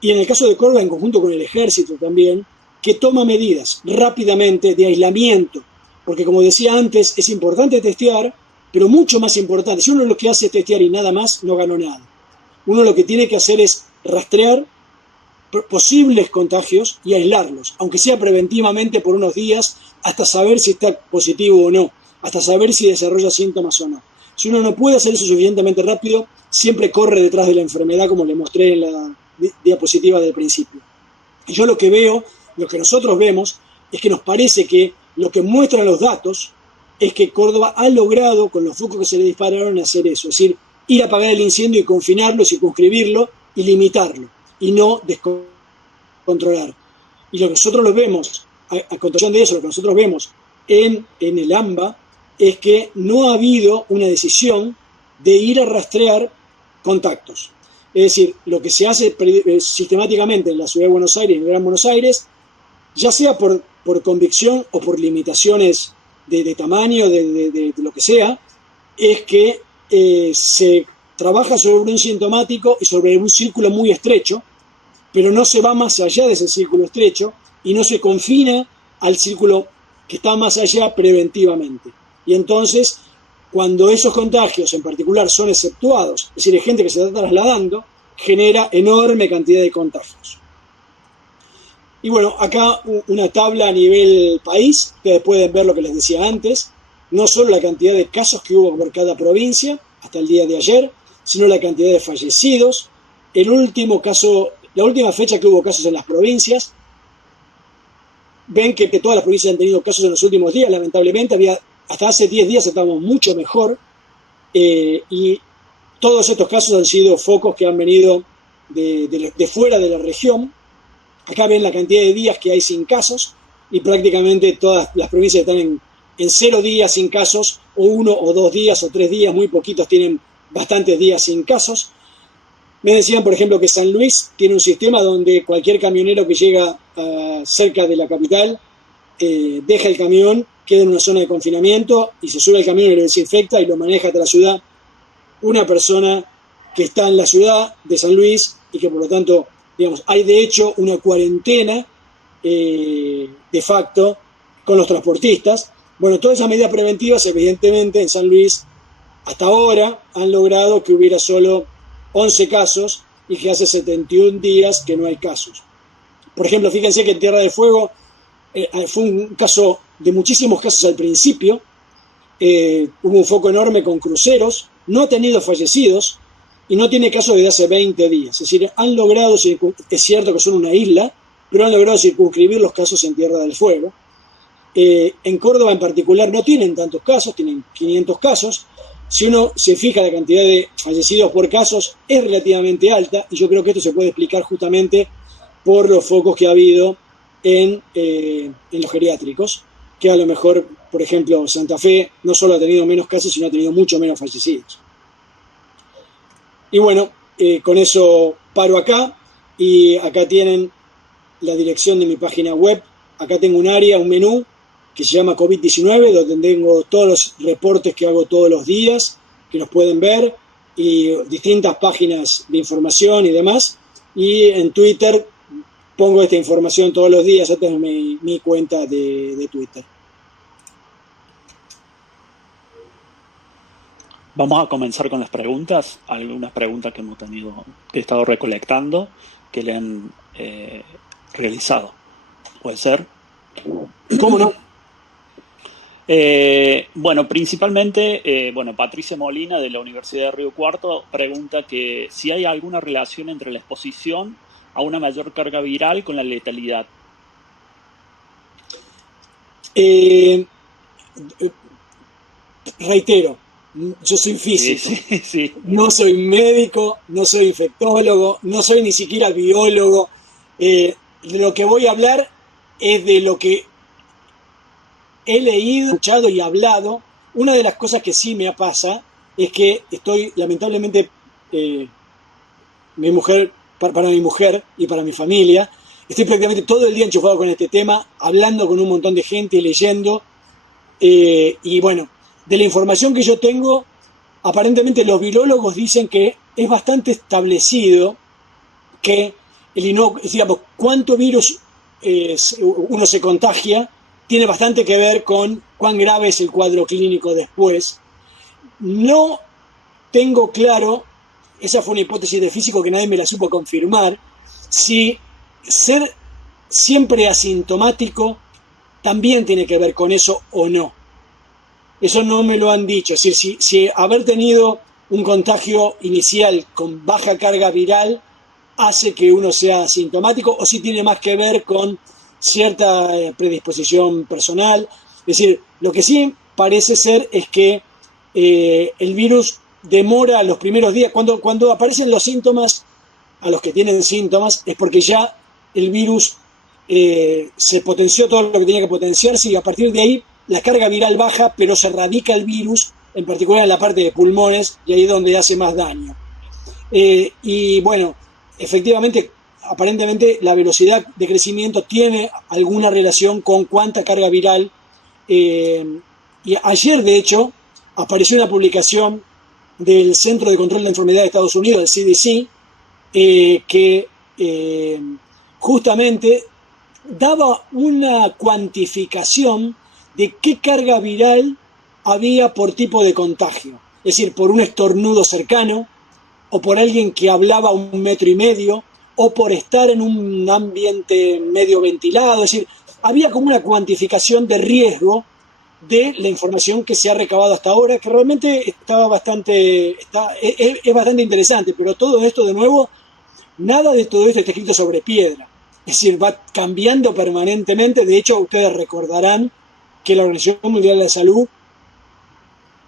y en el caso de Córdoba en conjunto con el Ejército también, que toma medidas rápidamente de aislamiento, porque como decía antes, es importante testear, pero mucho más importante, si uno lo que hace es testear y nada más, no ganó nada. Uno lo que tiene que hacer es rastrear posibles contagios y aislarlos, aunque sea preventivamente por unos días, hasta saber si está positivo o no, hasta saber si desarrolla síntomas o no. Si uno no puede hacer eso suficientemente rápido, siempre corre detrás de la enfermedad, como le mostré en la diapositiva del principio. Y yo lo que veo, lo que nosotros vemos, es que nos parece que lo que muestran los datos es que Córdoba ha logrado, con los focos que se le dispararon, hacer eso, es decir, ir a apagar el incendio y confinarlo, circunscribirlo y limitarlo, y no descontrolar. Y lo que nosotros lo vemos, a continuación de eso, lo que nosotros vemos en el AMBA, es que no ha habido una decisión de ir a rastrear contactos. Es decir, lo que se hace sistemáticamente en la ciudad de Buenos Aires, en el Gran Buenos Aires, ya sea por convicción o por limitaciones de tamaño, de lo que sea, es que se trabaja sobre un sintomático y sobre un círculo muy estrecho, pero no se va más allá de ese círculo estrecho y no se confina al círculo que está más allá preventivamente. Y entonces, cuando esos contagios en particular son exceptuados, es decir, hay gente que se está trasladando, genera enorme cantidad de contagios. Y bueno, acá una tabla a nivel país, ustedes pueden ver lo que les decía antes, no solo la cantidad de casos que hubo por cada provincia hasta el día de ayer, sino la cantidad de fallecidos. El último caso, la última fecha que hubo casos en las provincias, ven que todas las provincias han tenido casos en los últimos días, lamentablemente, hasta hace 10 días estábamos mucho mejor, y todos estos casos han sido focos que han venido de fuera de la región. Acá ven la cantidad de días que hay sin casos, y prácticamente todas las provincias están en 0 días sin casos, o 1 o 2 días o 3 días, muy poquitos tienen bastantes días sin casos. Me decían, por ejemplo, que San Luis tiene un sistema donde cualquier camionero que llega cerca de la capital deja el camión, queda en una zona de confinamiento y se sube al camión y lo desinfecta y lo maneja hasta la ciudad una persona que está en la ciudad de San Luis y que por lo tanto, digamos, hay de hecho una cuarentena de facto con los transportistas. Bueno, todas esas medidas preventivas, evidentemente, en San Luis, hasta ahora han logrado que hubiera solo 11 casos y que hace 71 días que no hay casos. Por ejemplo, fíjense que en Tierra del Fuego fue un caso de muchísimos casos al principio, hubo un foco enorme con cruceros, no ha tenido fallecidos y no tiene casos desde hace 20 días. Es decir, han logrado, es cierto que son una isla, pero han logrado circunscribir los casos en Tierra del Fuego. En Córdoba en particular no tienen tantos casos, tienen 500 casos. Si uno se fija la cantidad de fallecidos por casos, es relativamente alta, y yo creo que esto se puede explicar justamente por los focos que ha habido en los geriátricos, que a lo mejor, por ejemplo, Santa Fe no solo ha tenido menos casos, sino ha tenido mucho menos fallecidos. Y bueno, con eso paro acá, y acá tienen la dirección de mi página web. Acá tengo un área, un menú, que se llama COVID-19, donde tengo todos los reportes que hago todos los días, que los pueden ver, y distintas páginas de información y demás. Y en Twitter pongo esta información todos los días, ya tengo mi cuenta de Twitter. Vamos a comenzar con las preguntas, algunas preguntas que he estado recolectando, que le han realizado. ¿Puede ser? ¿Cómo no? Bueno, principalmente, Patricia Molina de la Universidad de Río Cuarto pregunta que si hay alguna relación entre la exposición a una mayor carga viral con la letalidad. Reitero, yo soy físico, sí. No soy médico, no soy infectólogo, no soy ni siquiera biólogo. De lo que voy a hablar es de lo que he leído, escuchado y hablado. Una de las cosas que sí me pasa es que estoy, lamentablemente, para mi mujer y para mi familia, estoy prácticamente todo el día enchufado con este tema, hablando con un montón de gente, leyendo, y bueno, de la información que yo tengo, aparentemente los virólogos dicen que es bastante establecido que digamos, cuánto virus uno se contagia tiene bastante que ver con cuán grave es el cuadro clínico después. No tengo claro, esa fue una hipótesis de físico que nadie me la supo confirmar, si ser siempre asintomático también tiene que ver con eso o no. Eso no me lo han dicho. Es decir, si haber tenido un contagio inicial con baja carga viral hace que uno sea asintomático o si tiene más que ver con cierta predisposición personal. Es decir, lo que sí parece ser es que el virus demora los primeros días. Cuando aparecen los síntomas, a los que tienen síntomas, es porque ya el virus se potenció todo lo que tenía que potenciarse y a partir de ahí la carga viral baja, pero se radica el virus, en particular en la parte de pulmones, y ahí es donde hace más daño. Y bueno, efectivamente, aparentemente la velocidad de crecimiento tiene alguna relación con cuánta carga viral. Y ayer, de hecho, apareció una publicación del Centro de Control de Enfermedades de Estados Unidos, el CDC, que justamente daba una cuantificación de qué carga viral había por tipo de contagio. Es decir, por un estornudo cercano, o por alguien que hablaba 1,5 metros, o por estar en un ambiente medio ventilado. Es decir, había como una cuantificación de riesgo de la información que se ha recabado hasta ahora, que realmente es bastante interesante, pero todo esto, de nuevo, nada de todo esto está escrito sobre piedra. Es decir, va cambiando permanentemente. De hecho, ustedes recordarán que la Organización Mundial de la Salud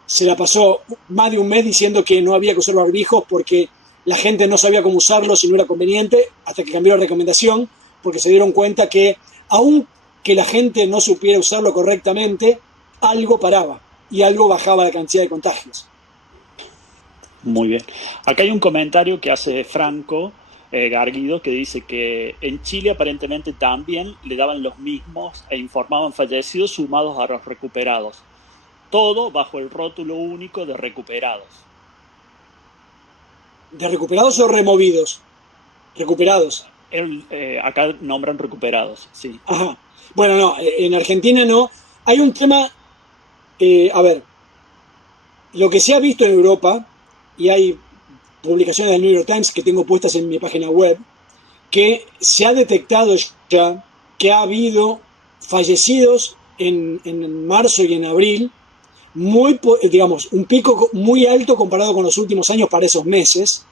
se la pasó más de un mes diciendo que no había que usar barbijos porque la gente no sabía cómo usarlos y no era conveniente, hasta que cambió la recomendación, porque se dieron cuenta que, aun que la gente no supiera usarlo correctamente, algo paraba y algo bajaba la cantidad de contagios. Muy bien. Acá hay un comentario que hace Franco Garguido que dice que en Chile aparentemente también le daban los mismos e informaban fallecidos sumados a los recuperados. Todo bajo el rótulo único de recuperados. ¿De recuperados o removidos? Recuperados. Acá nombran recuperados, sí. Ajá. Bueno, no, en Argentina no. Hay un tema, a ver, lo que se ha visto en Europa, y hay publicaciones del New York Times que tengo puestas en mi página web, que se ha detectado ya que ha habido fallecidos en marzo y en abril, digamos, un pico muy alto comparado con los últimos años para esos meses,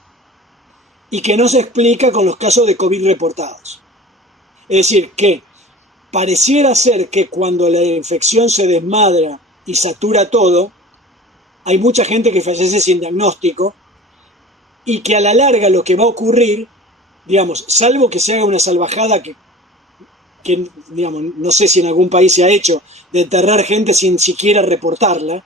y que no se explica con los casos de COVID reportados. Es decir, que pareciera ser que cuando la infección se desmadra y satura todo, hay mucha gente que fallece sin diagnóstico, y que a la larga lo que va a ocurrir, digamos, salvo que se haga una salvajada que digamos, no sé si en algún país se ha hecho, de enterrar gente sin siquiera reportarla,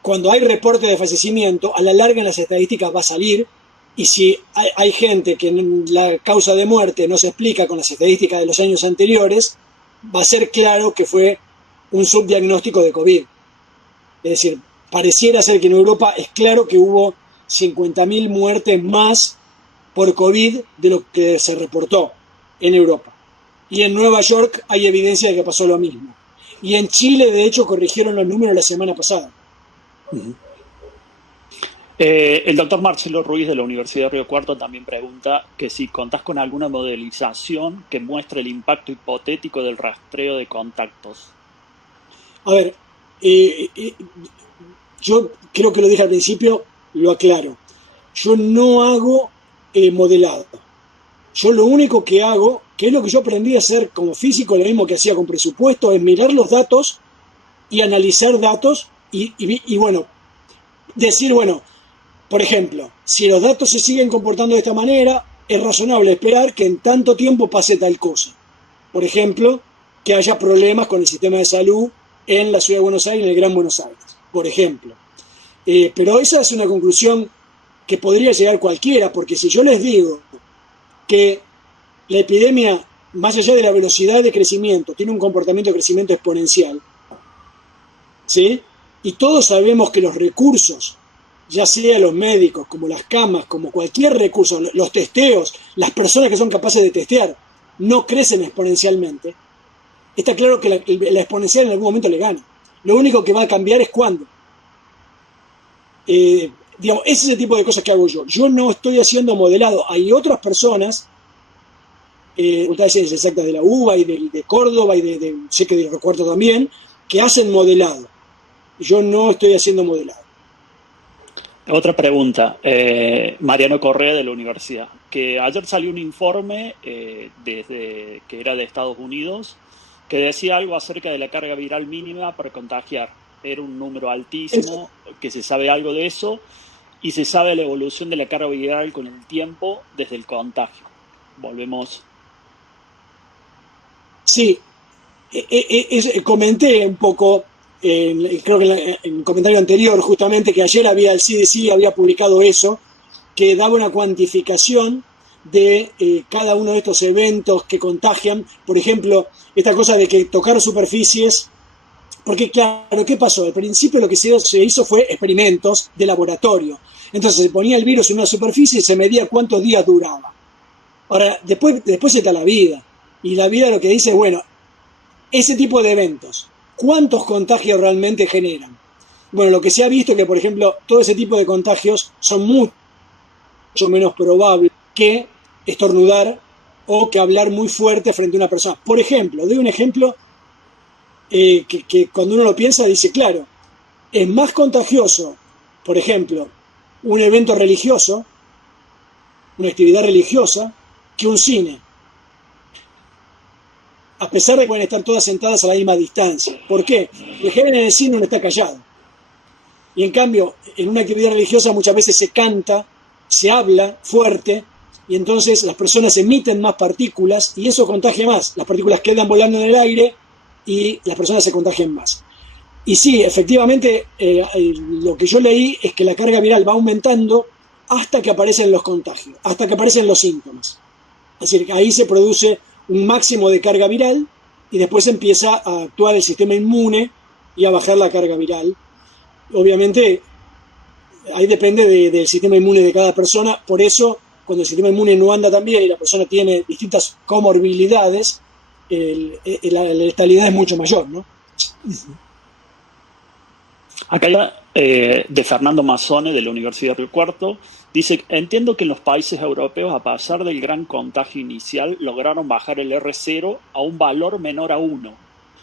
cuando hay reporte de fallecimiento, a la larga en las estadísticas va a salir, y si hay gente que la causa de muerte no se explica con las estadísticas de los años anteriores, va a ser claro que fue un subdiagnóstico de COVID. Es decir, pareciera ser que en Europa es claro que hubo 50.000 muertes más por COVID de lo que se reportó en Europa. Y en Nueva York hay evidencia de que pasó lo mismo. Y en Chile, de hecho, corrigieron los números la semana pasada. Uh-huh. El doctor Marcelo Ruiz de la Universidad de Río Cuarto también pregunta que si contás con alguna modelización que muestre el impacto hipotético del rastreo de contactos. A ver, yo creo que lo dije al principio, lo aclaro. Yo no hago modelado. Yo lo único que hago, que es lo que yo aprendí a hacer como físico, lo mismo que hacía con presupuesto, es mirar los datos y analizar datos y bueno, decir, bueno, por ejemplo, si los datos se siguen comportando de esta manera, es razonable esperar que en tanto tiempo pase tal cosa. Por ejemplo, que haya problemas con el sistema de salud en la ciudad de Buenos Aires, en el Gran Buenos Aires, por ejemplo. Pero esa es una conclusión que podría llegar cualquiera, porque si yo les digo que la epidemia, más allá de la velocidad de crecimiento, tiene un comportamiento de crecimiento exponencial, ¿sí? Y todos sabemos que los recursos, ya sea los médicos, como las camas, como cualquier recurso, los testeos, las personas que son capaces de testear, no crecen exponencialmente, está claro que la exponencial en algún momento le gana. Lo único que va a cambiar es cuándo. Digamos, ese es el tipo de cosas que hago yo. Yo no estoy haciendo modelado. Hay otras personas, facultades exactas de la UBA y de Córdoba y sé que de Río Cuarto también, que hacen modelado. Yo no estoy haciendo modelado. Otra pregunta, Mariano Correa de la universidad, que ayer salió un informe que era de Estados Unidos, que decía algo acerca de la carga viral mínima para contagiar. Era un número altísimo, que se sabe algo de eso, y se sabe la evolución de la carga viral con el tiempo desde el contagio. Volvemos. Sí, comenté un poco, creo que en el comentario anterior, justamente, que ayer el CDC había publicado eso, que daba una cuantificación de cada uno de estos eventos que contagian. Por ejemplo, esta cosa de que tocar superficies. Porque claro, ¿qué pasó? Al principio lo que se hizo fue experimentos de laboratorio. Entonces se ponía el virus en una superficie y se medía cuántos días duraba. Ahora, después está la vida. Y la vida lo que dice es, bueno, ese tipo de eventos, ¿cuántos contagios realmente generan? Bueno, lo que se ha visto es que, por ejemplo, todo ese tipo de contagios son mucho menos probables que estornudar o que hablar muy fuerte frente a una persona. Por ejemplo, doy un ejemplo que cuando uno lo piensa dice, claro, es más contagioso, por ejemplo, un evento religioso, una actividad religiosa, que un cine. A pesar de que pueden estar todas sentadas a la misma distancia. ¿Por qué? Porque en el cine uno está callado. Y en cambio, en una actividad religiosa muchas veces se canta, se habla fuerte, y entonces las personas emiten más partículas, y eso contagia más. Las partículas quedan volando en el aire, y las personas se contagian más. Y sí, efectivamente, lo que yo leí es que la carga viral va aumentando hasta que aparecen los contagios, hasta que aparecen los síntomas. Es decir, que ahí se produce un máximo de carga viral y después empieza a actuar el sistema inmune y a bajar la carga viral. Obviamente, ahí depende del sistema inmune de cada persona, por eso cuando el sistema inmune no anda tan bien y la persona tiene distintas comorbilidades, la letalidad es mucho mayor, ¿no? Acá de Fernando Mazzone, de la Universidad del Cuarto, dice: entiendo que en los países europeos, a pesar del gran contagio inicial, lograron bajar el R0 a un valor menor a 1.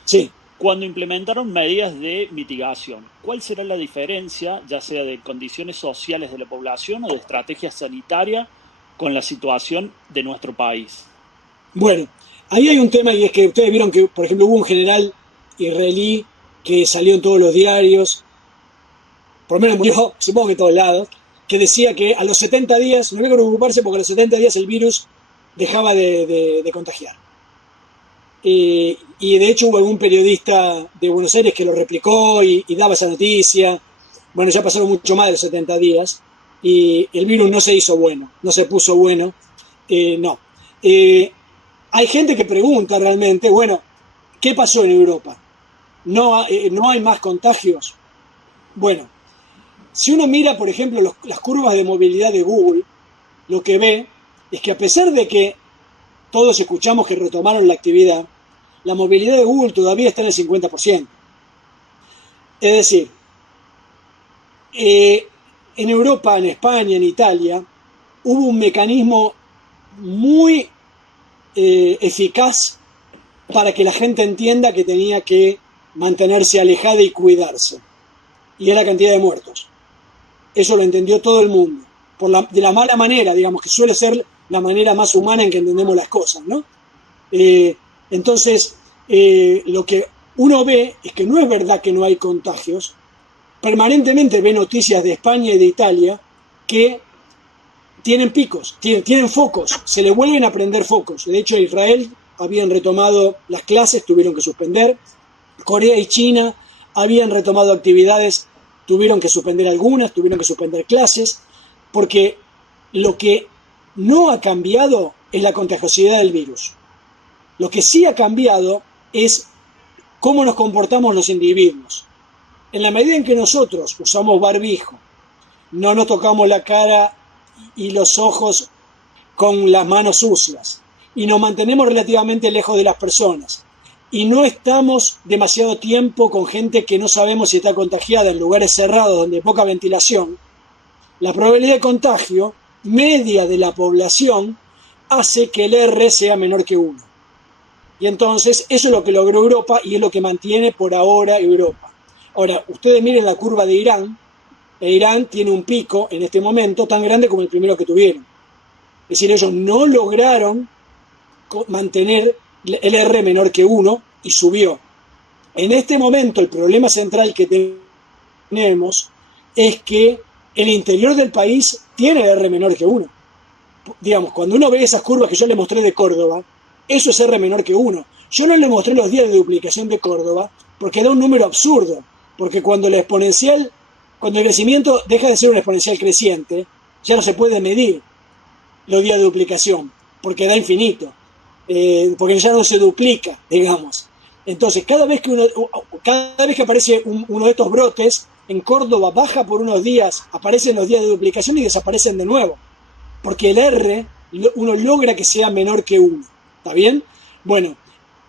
Sí. Cuando implementaron medidas de mitigación, ¿cuál será la diferencia, ya sea de condiciones sociales de la población o de estrategia sanitaria, con la situación de nuestro país? Bueno, ahí hay un tema, y es que ustedes vieron que, por ejemplo, hubo un general israelí que salió en todos los diarios, por lo menos murió, supongo que en todos lados, que decía que a los 70 días, no había que preocuparse porque a los 70 días el virus dejaba de contagiar. Y de hecho hubo algún periodista de Buenos Aires que lo replicó y daba esa noticia. Bueno, ya pasaron mucho más de los 70 días y el virus no se hizo bueno, no se puso bueno, no. Hay gente que pregunta realmente, bueno, ¿qué pasó en Europa? ¿No hay más contagios? Bueno, si uno mira, por ejemplo, las curvas de movilidad de Google, lo que ve es que a pesar de que todos escuchamos que retomaron la actividad, la movilidad de Google todavía está en el 50%. Es decir, en Europa, en España, en Italia, hubo un mecanismo muy eficaz para que la gente entienda que tenía que mantenerse alejada y cuidarse. Y es la cantidad de muertos. Eso lo entendió todo el mundo. De la mala manera, digamos, que suele ser la manera más humana en que entendemos las cosas, ¿no? Entonces, lo que uno ve es que no es verdad que no hay contagios. Permanentemente ve noticias de España y de Italia que tienen picos, tienen focos, se le vuelven a prender focos. De hecho, Israel habían retomado las clases, tuvieron que suspender. Corea y China habían retomado actividades, tuvieron que suspender algunas, tuvieron que suspender clases, porque lo que no ha cambiado es la contagiosidad del virus. Lo que sí ha cambiado es cómo nos comportamos los individuos. En la medida en que nosotros usamos barbijo, no nos tocamos la cara y los ojos con las manos sucias, y nos mantenemos relativamente lejos de las personas, y no estamos demasiado tiempo con gente que no sabemos si está contagiada en lugares cerrados donde hay poca ventilación, la probabilidad de contagio media de la población hace que el R sea menor que 1. Y entonces eso es lo que logró Europa y es lo que mantiene por ahora Europa. Ahora, ustedes miren la curva de Irán. Irán tiene un pico en este momento tan grande como el primero que tuvieron. Es decir, ellos no lograron mantener el R menor que 1 y subió. En este momento el problema central que tenemos es que el interior del país tiene el R menor que 1. Digamos, cuando uno ve esas curvas que yo le mostré de Córdoba, eso es R menor que 1. Yo no le mostré los días de duplicación de Córdoba porque da un número absurdo. Porque cuando el crecimiento deja de ser un exponencial creciente, ya no se puede medir los días de duplicación, porque da infinito, porque ya no se duplica, digamos. Entonces, cada vez que aparece uno de estos brotes, en Córdoba baja por unos días, aparecen los días de duplicación y desaparecen de nuevo, porque el R uno logra que sea menor que 1. ¿Está bien? Bueno,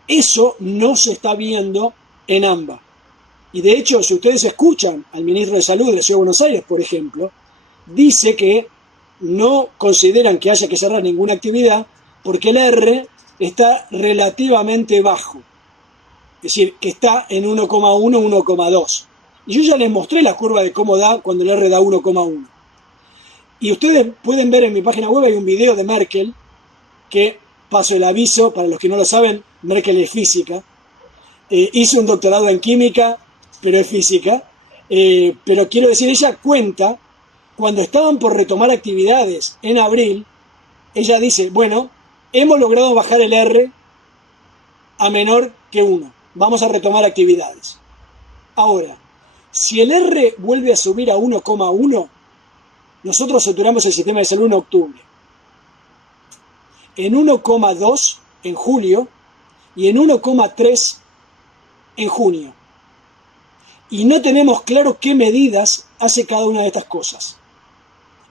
eso no se está viendo en AMBA. Y de hecho, si ustedes escuchan al ministro de Salud de la Ciudad de Buenos Aires, por ejemplo, dice que no consideran que haya que cerrar ninguna actividad porque el R está relativamente bajo. Es decir, que está en 1,1, 1,2. Y yo ya les mostré la curva de cómo da cuando el R da 1,1. Y ustedes pueden ver en mi página web, hay un video de Merkel, que paso el aviso, para los que no lo saben, Merkel es física. Hizo un doctorado en química, pero es física, pero quiero decir, ella cuenta, cuando estaban por retomar actividades en abril, ella dice, bueno, hemos logrado bajar el R a menor que 1, vamos a retomar actividades. Ahora, si el R vuelve a subir a 1,1, nosotros saturamos el sistema de salud en octubre, en 1,2 en julio y en 1,3 en junio. Y no tenemos claro qué medidas hace cada una de estas cosas.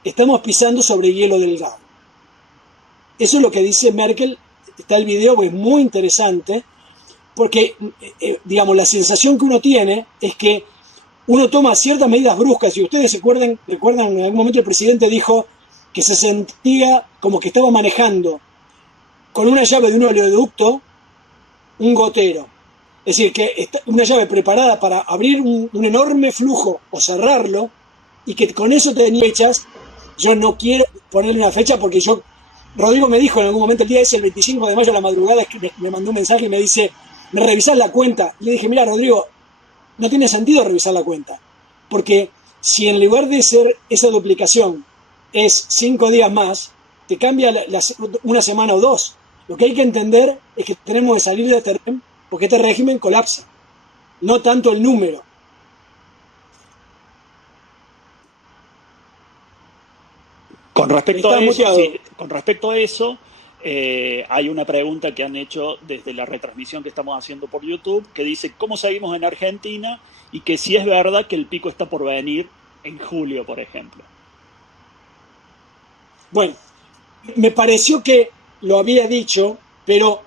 Estamos pisando sobre hielo delgado. Eso es lo que dice Merkel. Está el video, es muy interesante, porque, digamos, la sensación que uno tiene es que uno toma ciertas medidas bruscas. Si ustedes recuerdan, en algún momento el presidente dijo que se sentía como que estaba manejando con una llave de un oleoducto un gotero. Es decir, que una llave preparada para abrir un enorme flujo o cerrarlo, y que con eso tenía fechas. Yo no quiero ponerle una fecha porque Rodrigo me dijo en algún momento, el día ese, el 25 de mayo a la madrugada, me mandó un mensaje y me dice, ¿me revisás la cuenta? Y le dije, mira, Rodrigo, no tiene sentido revisar la cuenta, porque si en lugar de ser esa duplicación es 5 días más, te cambia una semana o dos. Lo que hay que entender es que tenemos que salir de este régimen, porque este régimen colapsa, no tanto el número. Con respecto a eso, hay una pregunta que han hecho desde la retransmisión que estamos haciendo por YouTube, que dice cómo seguimos en Argentina y que si es verdad que el pico está por venir en julio, por ejemplo. Bueno, me pareció que lo había dicho, pero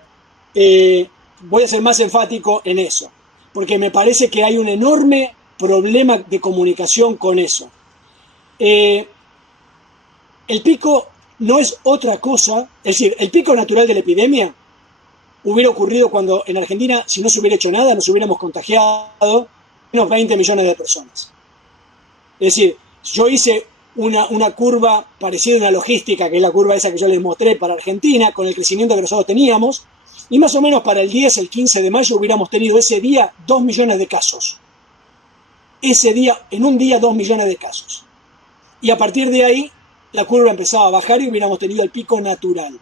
voy a ser más enfático en eso, porque me parece que hay un enorme problema de comunicación con eso. El pico no es otra cosa, es decir, el pico natural de la epidemia hubiera ocurrido cuando en Argentina, si no se hubiera hecho nada, nos hubiéramos contagiado unos 20 millones de personas. Es decir, yo hice una curva parecida a una logística, que es la curva esa que yo les mostré para Argentina, con el crecimiento que nosotros teníamos, y más o menos para el 10, el 15 de mayo hubiéramos tenido ese día 2 millones de casos. Ese día, en un día, 2 millones de casos. Y a partir de ahí, la curva empezaba a bajar y hubiéramos tenido el pico natural.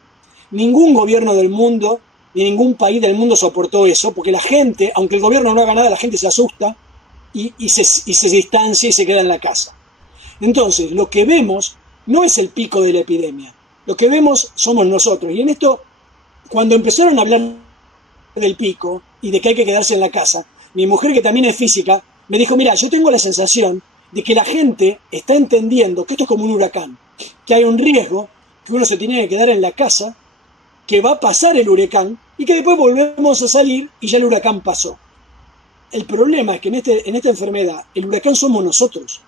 Ningún gobierno del mundo, ni ningún país del mundo soportó eso, porque la gente, aunque el gobierno no haga nada, la gente se asusta y se distancia y se queda en la casa. Entonces, lo que vemos no es el pico de la epidemia. Lo que vemos somos nosotros. Y en esto, cuando empezaron a hablar del pico y de que hay que quedarse en la casa, mi mujer, que también es física, me dijo, mira, yo tengo la sensación de que la gente está entendiendo que esto es como un huracán, que hay un riesgo, que uno se tiene que quedar en la casa, que va a pasar el huracán y que después volvemos a salir y ya el huracán pasó. El problema es que en esta enfermedad el huracán somos nosotros.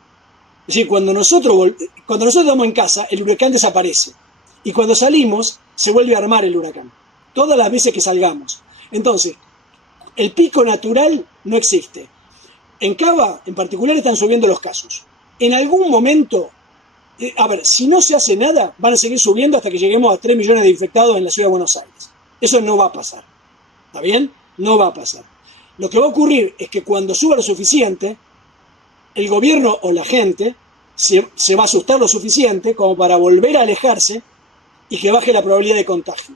Es decir, cuando nosotros estamos en casa, el huracán desaparece. Y cuando salimos, se vuelve a armar el huracán. Todas las veces que salgamos. Entonces, el pico natural no existe. En Cava, en particular, están subiendo los casos. En algún momento, si no se hace nada, van a seguir subiendo hasta que lleguemos a 3 millones de infectados en la ciudad de Buenos Aires. Eso no va a pasar. ¿Está bien? No va a pasar. Lo que va a ocurrir es que cuando suba lo suficiente, el gobierno o la gente se va a asustar lo suficiente como para volver a alejarse y que baje la probabilidad de contagio.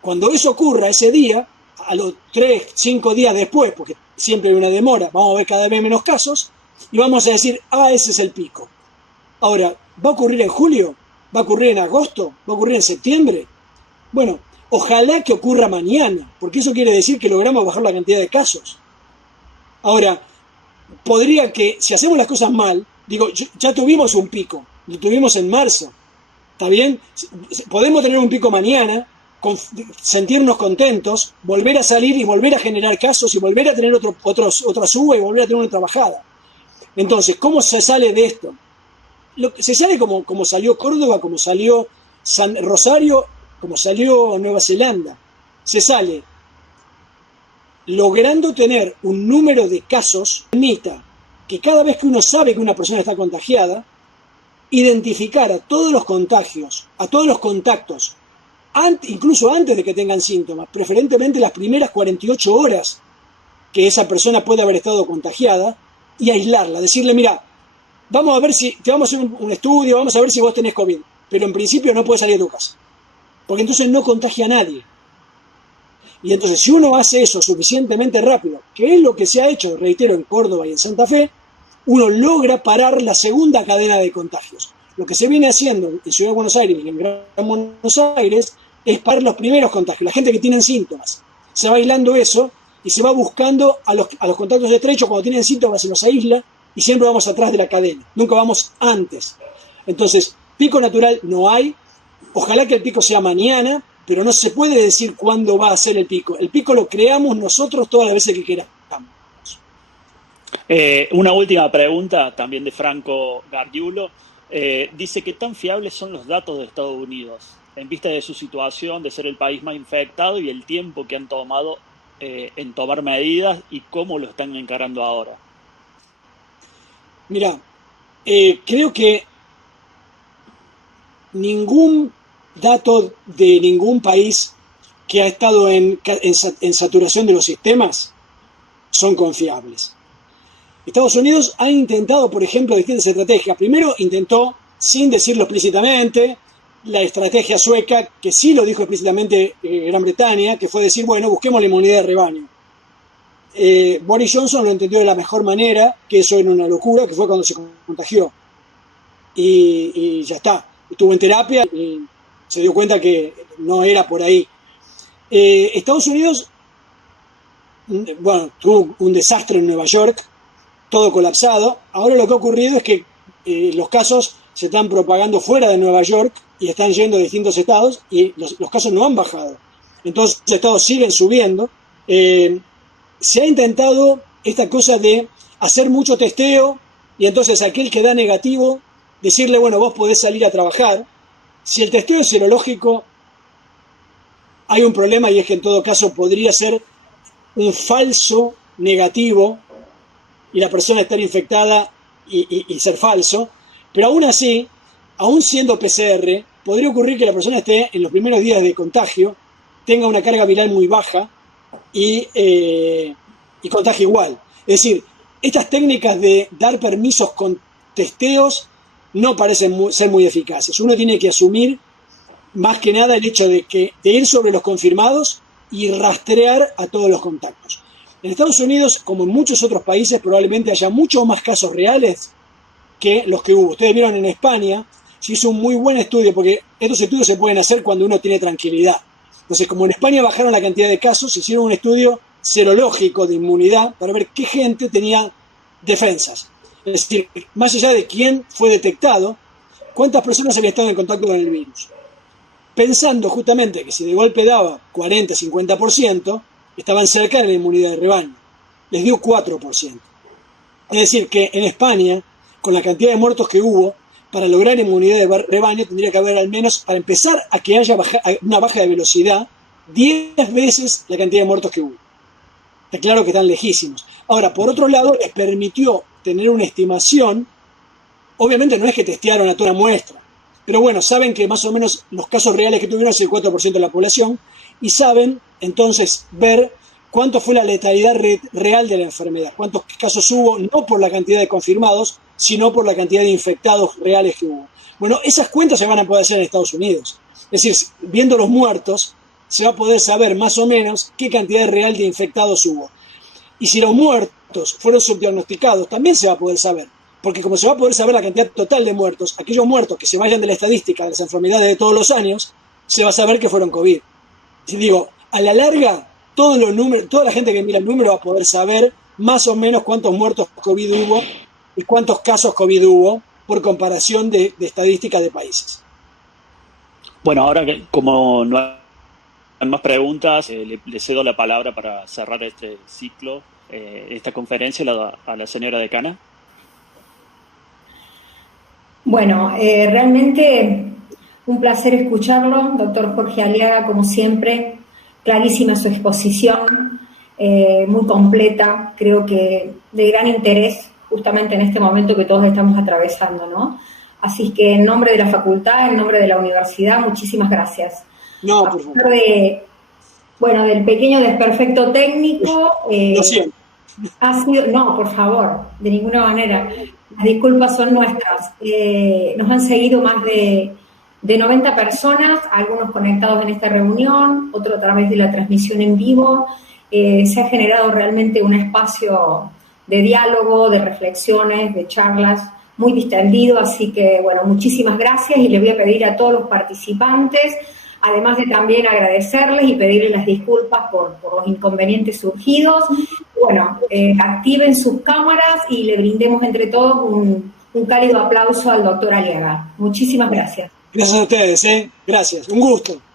Cuando eso ocurra ese día, a los 3, 5 días después, porque siempre hay una demora, vamos a ver cada vez menos casos y vamos a decir, ese es el pico. Ahora, ¿va a ocurrir en julio? ¿Va a ocurrir en agosto? ¿Va a ocurrir en septiembre? Bueno, ojalá que ocurra mañana, porque eso quiere decir que logramos bajar la cantidad de casos. Ahora, podría que, si hacemos las cosas mal, ya tuvimos un pico, lo tuvimos en marzo, ¿está bien? Podemos tener un pico mañana, sentirnos contentos, volver a salir y volver a generar casos y volver a tener otra suba y volver a tener otra bajada. Entonces, ¿cómo se sale de esto? Se sale como salió Córdoba, como salió San Rosario, como salió Nueva Zelanda. Se sale logrando tener un número de casos, permita que cada vez que uno sabe que una persona está contagiada, identificar a todos los contagios, a todos los contactos, incluso antes de que tengan síntomas, preferentemente las primeras 48 horas que esa persona puede haber estado contagiada, y aislarla, decirle, mira, vamos a ver si, te vamos a hacer un estudio, vamos a ver si vos tenés COVID, pero en principio no puedes salir de tu casa, porque entonces no contagia a nadie. Y entonces, si uno hace eso suficientemente rápido, que es lo que se ha hecho, reitero, en Córdoba y en Santa Fe, uno logra parar la segunda cadena de contagios. Lo que se viene haciendo en Ciudad de Buenos Aires y en Gran Buenos Aires es parar los primeros contagios, la gente que tiene síntomas. Se va aislando eso y se va buscando a los contactos estrechos. Cuando tienen síntomas se los aísla y siempre vamos atrás de la cadena, nunca vamos antes. Entonces, pico natural no hay. Ojalá que el pico sea mañana, pero no se puede decir cuándo va a ser el pico. El pico lo creamos nosotros todas las veces que queramos. Una última pregunta, también de Franco Gargiulo. Dice que tan fiables son los datos de Estados Unidos, en vista de su situación, de ser el país más infectado y el tiempo que han tomado en tomar medidas y cómo lo están encarando ahora. Mira, creo que ningún dato de ningún país que ha estado en saturación de los sistemas son confiables. Estados Unidos ha intentado, por ejemplo, distintas estrategias. Primero intentó, sin decirlo explícitamente, la estrategia sueca, que sí lo dijo explícitamente Gran Bretaña, que fue decir, bueno, busquemos la inmunidad de rebaño. Boris Johnson lo entendió de la mejor manera, que eso era una locura, que fue cuando se contagió. Y ya está. Estuvo en terapia y se dio cuenta que no era por ahí. Estados Unidos, bueno, tuvo un desastre en Nueva York, todo colapsado. Ahora lo que ha ocurrido es que los casos se están propagando fuera de Nueva York y están yendo a distintos estados y los casos no han bajado. Entonces los estados siguen subiendo. Se ha intentado esta cosa de hacer mucho testeo y entonces aquel que da negativo, decirle, bueno, vos podés salir a trabajar. Si el testeo es serológico, hay un problema y es que en todo caso podría ser un falso negativo y la persona estar infectada y ser falso, pero aún así, aún siendo PCR, podría ocurrir que la persona esté en los primeros días de contagio, tenga una carga viral muy baja y contagie igual. Es decir, estas técnicas de dar permisos con testeos no parecen ser muy eficaces. Uno tiene que asumir más que nada el hecho de ir sobre los confirmados y rastrear a todos los contactos. En Estados Unidos, como en muchos otros países, probablemente haya muchos más casos reales que los que hubo. Ustedes vieron en España, se hizo un muy buen estudio, porque estos estudios se pueden hacer cuando uno tiene tranquilidad. Entonces, como en España bajaron la cantidad de casos, se hicieron un estudio serológico de inmunidad para ver qué gente tenía defensas. Es decir, más allá de quién fue detectado, cuántas personas habían estado en contacto con el virus. Pensando justamente que si de golpe daba 40-50%, estaban cerca de la inmunidad de rebaño. Les dio 4%. Es decir, que en España, con la cantidad de muertos que hubo, para lograr inmunidad de rebaño tendría que haber al menos, para empezar a que haya una baja de velocidad, 10 veces la cantidad de muertos que hubo. Está claro que están lejísimos. Ahora, por otro lado, les permitió tener una estimación. Obviamente no es que testearon a toda la muestra, pero bueno, saben que más o menos los casos reales que tuvieron es el 4% de la población y saben entonces ver cuánto fue la letalidad real de la enfermedad, cuántos casos hubo, no por la cantidad de confirmados, sino por la cantidad de infectados reales que hubo. Bueno, esas cuentas se van a poder hacer en Estados Unidos. Es decir, viendo los muertos, se va a poder saber más o menos qué cantidad real de infectados hubo. Y si los muertos fueron subdiagnosticados, también se va a poder saber. Porque como se va a poder saber la cantidad total de muertos, aquellos muertos que se vayan de la estadística de las enfermedades de todos los años, se va a saber que fueron COVID. Si digo, a la larga, toda la gente que mira el número va a poder saber más o menos cuántos muertos COVID hubo y cuántos casos COVID hubo por comparación de estadísticas de países. Bueno, ahora que como no hay más preguntas, le cedo la palabra para cerrar este ciclo, esta conferencia a la señora decana. Bueno, realmente un placer escucharlo, doctor Jorge Aliaga, como siempre, clarísima su exposición, muy completa, creo que de gran interés justamente en este momento que todos estamos atravesando, ¿no? Así que en nombre de la facultad, en nombre de la universidad, muchísimas gracias. No, por favor. Del pequeño desperfecto técnico, Lo siento. no, por favor, de ninguna manera. Las disculpas son nuestras. Nos han seguido más de de 90 personas, algunos conectados en esta reunión, otro a través de la transmisión en vivo. Se ha generado realmente un espacio de diálogo, de reflexiones, de charlas muy distendido, así que, bueno, muchísimas gracias y les voy a pedir a todos los participantes, además de también agradecerles y pedirles las disculpas por los inconvenientes surgidos. Bueno, activen sus cámaras y le brindemos entre todos un cálido aplauso al doctor Aliaga. Muchísimas gracias. Gracias a ustedes, gracias, un gusto.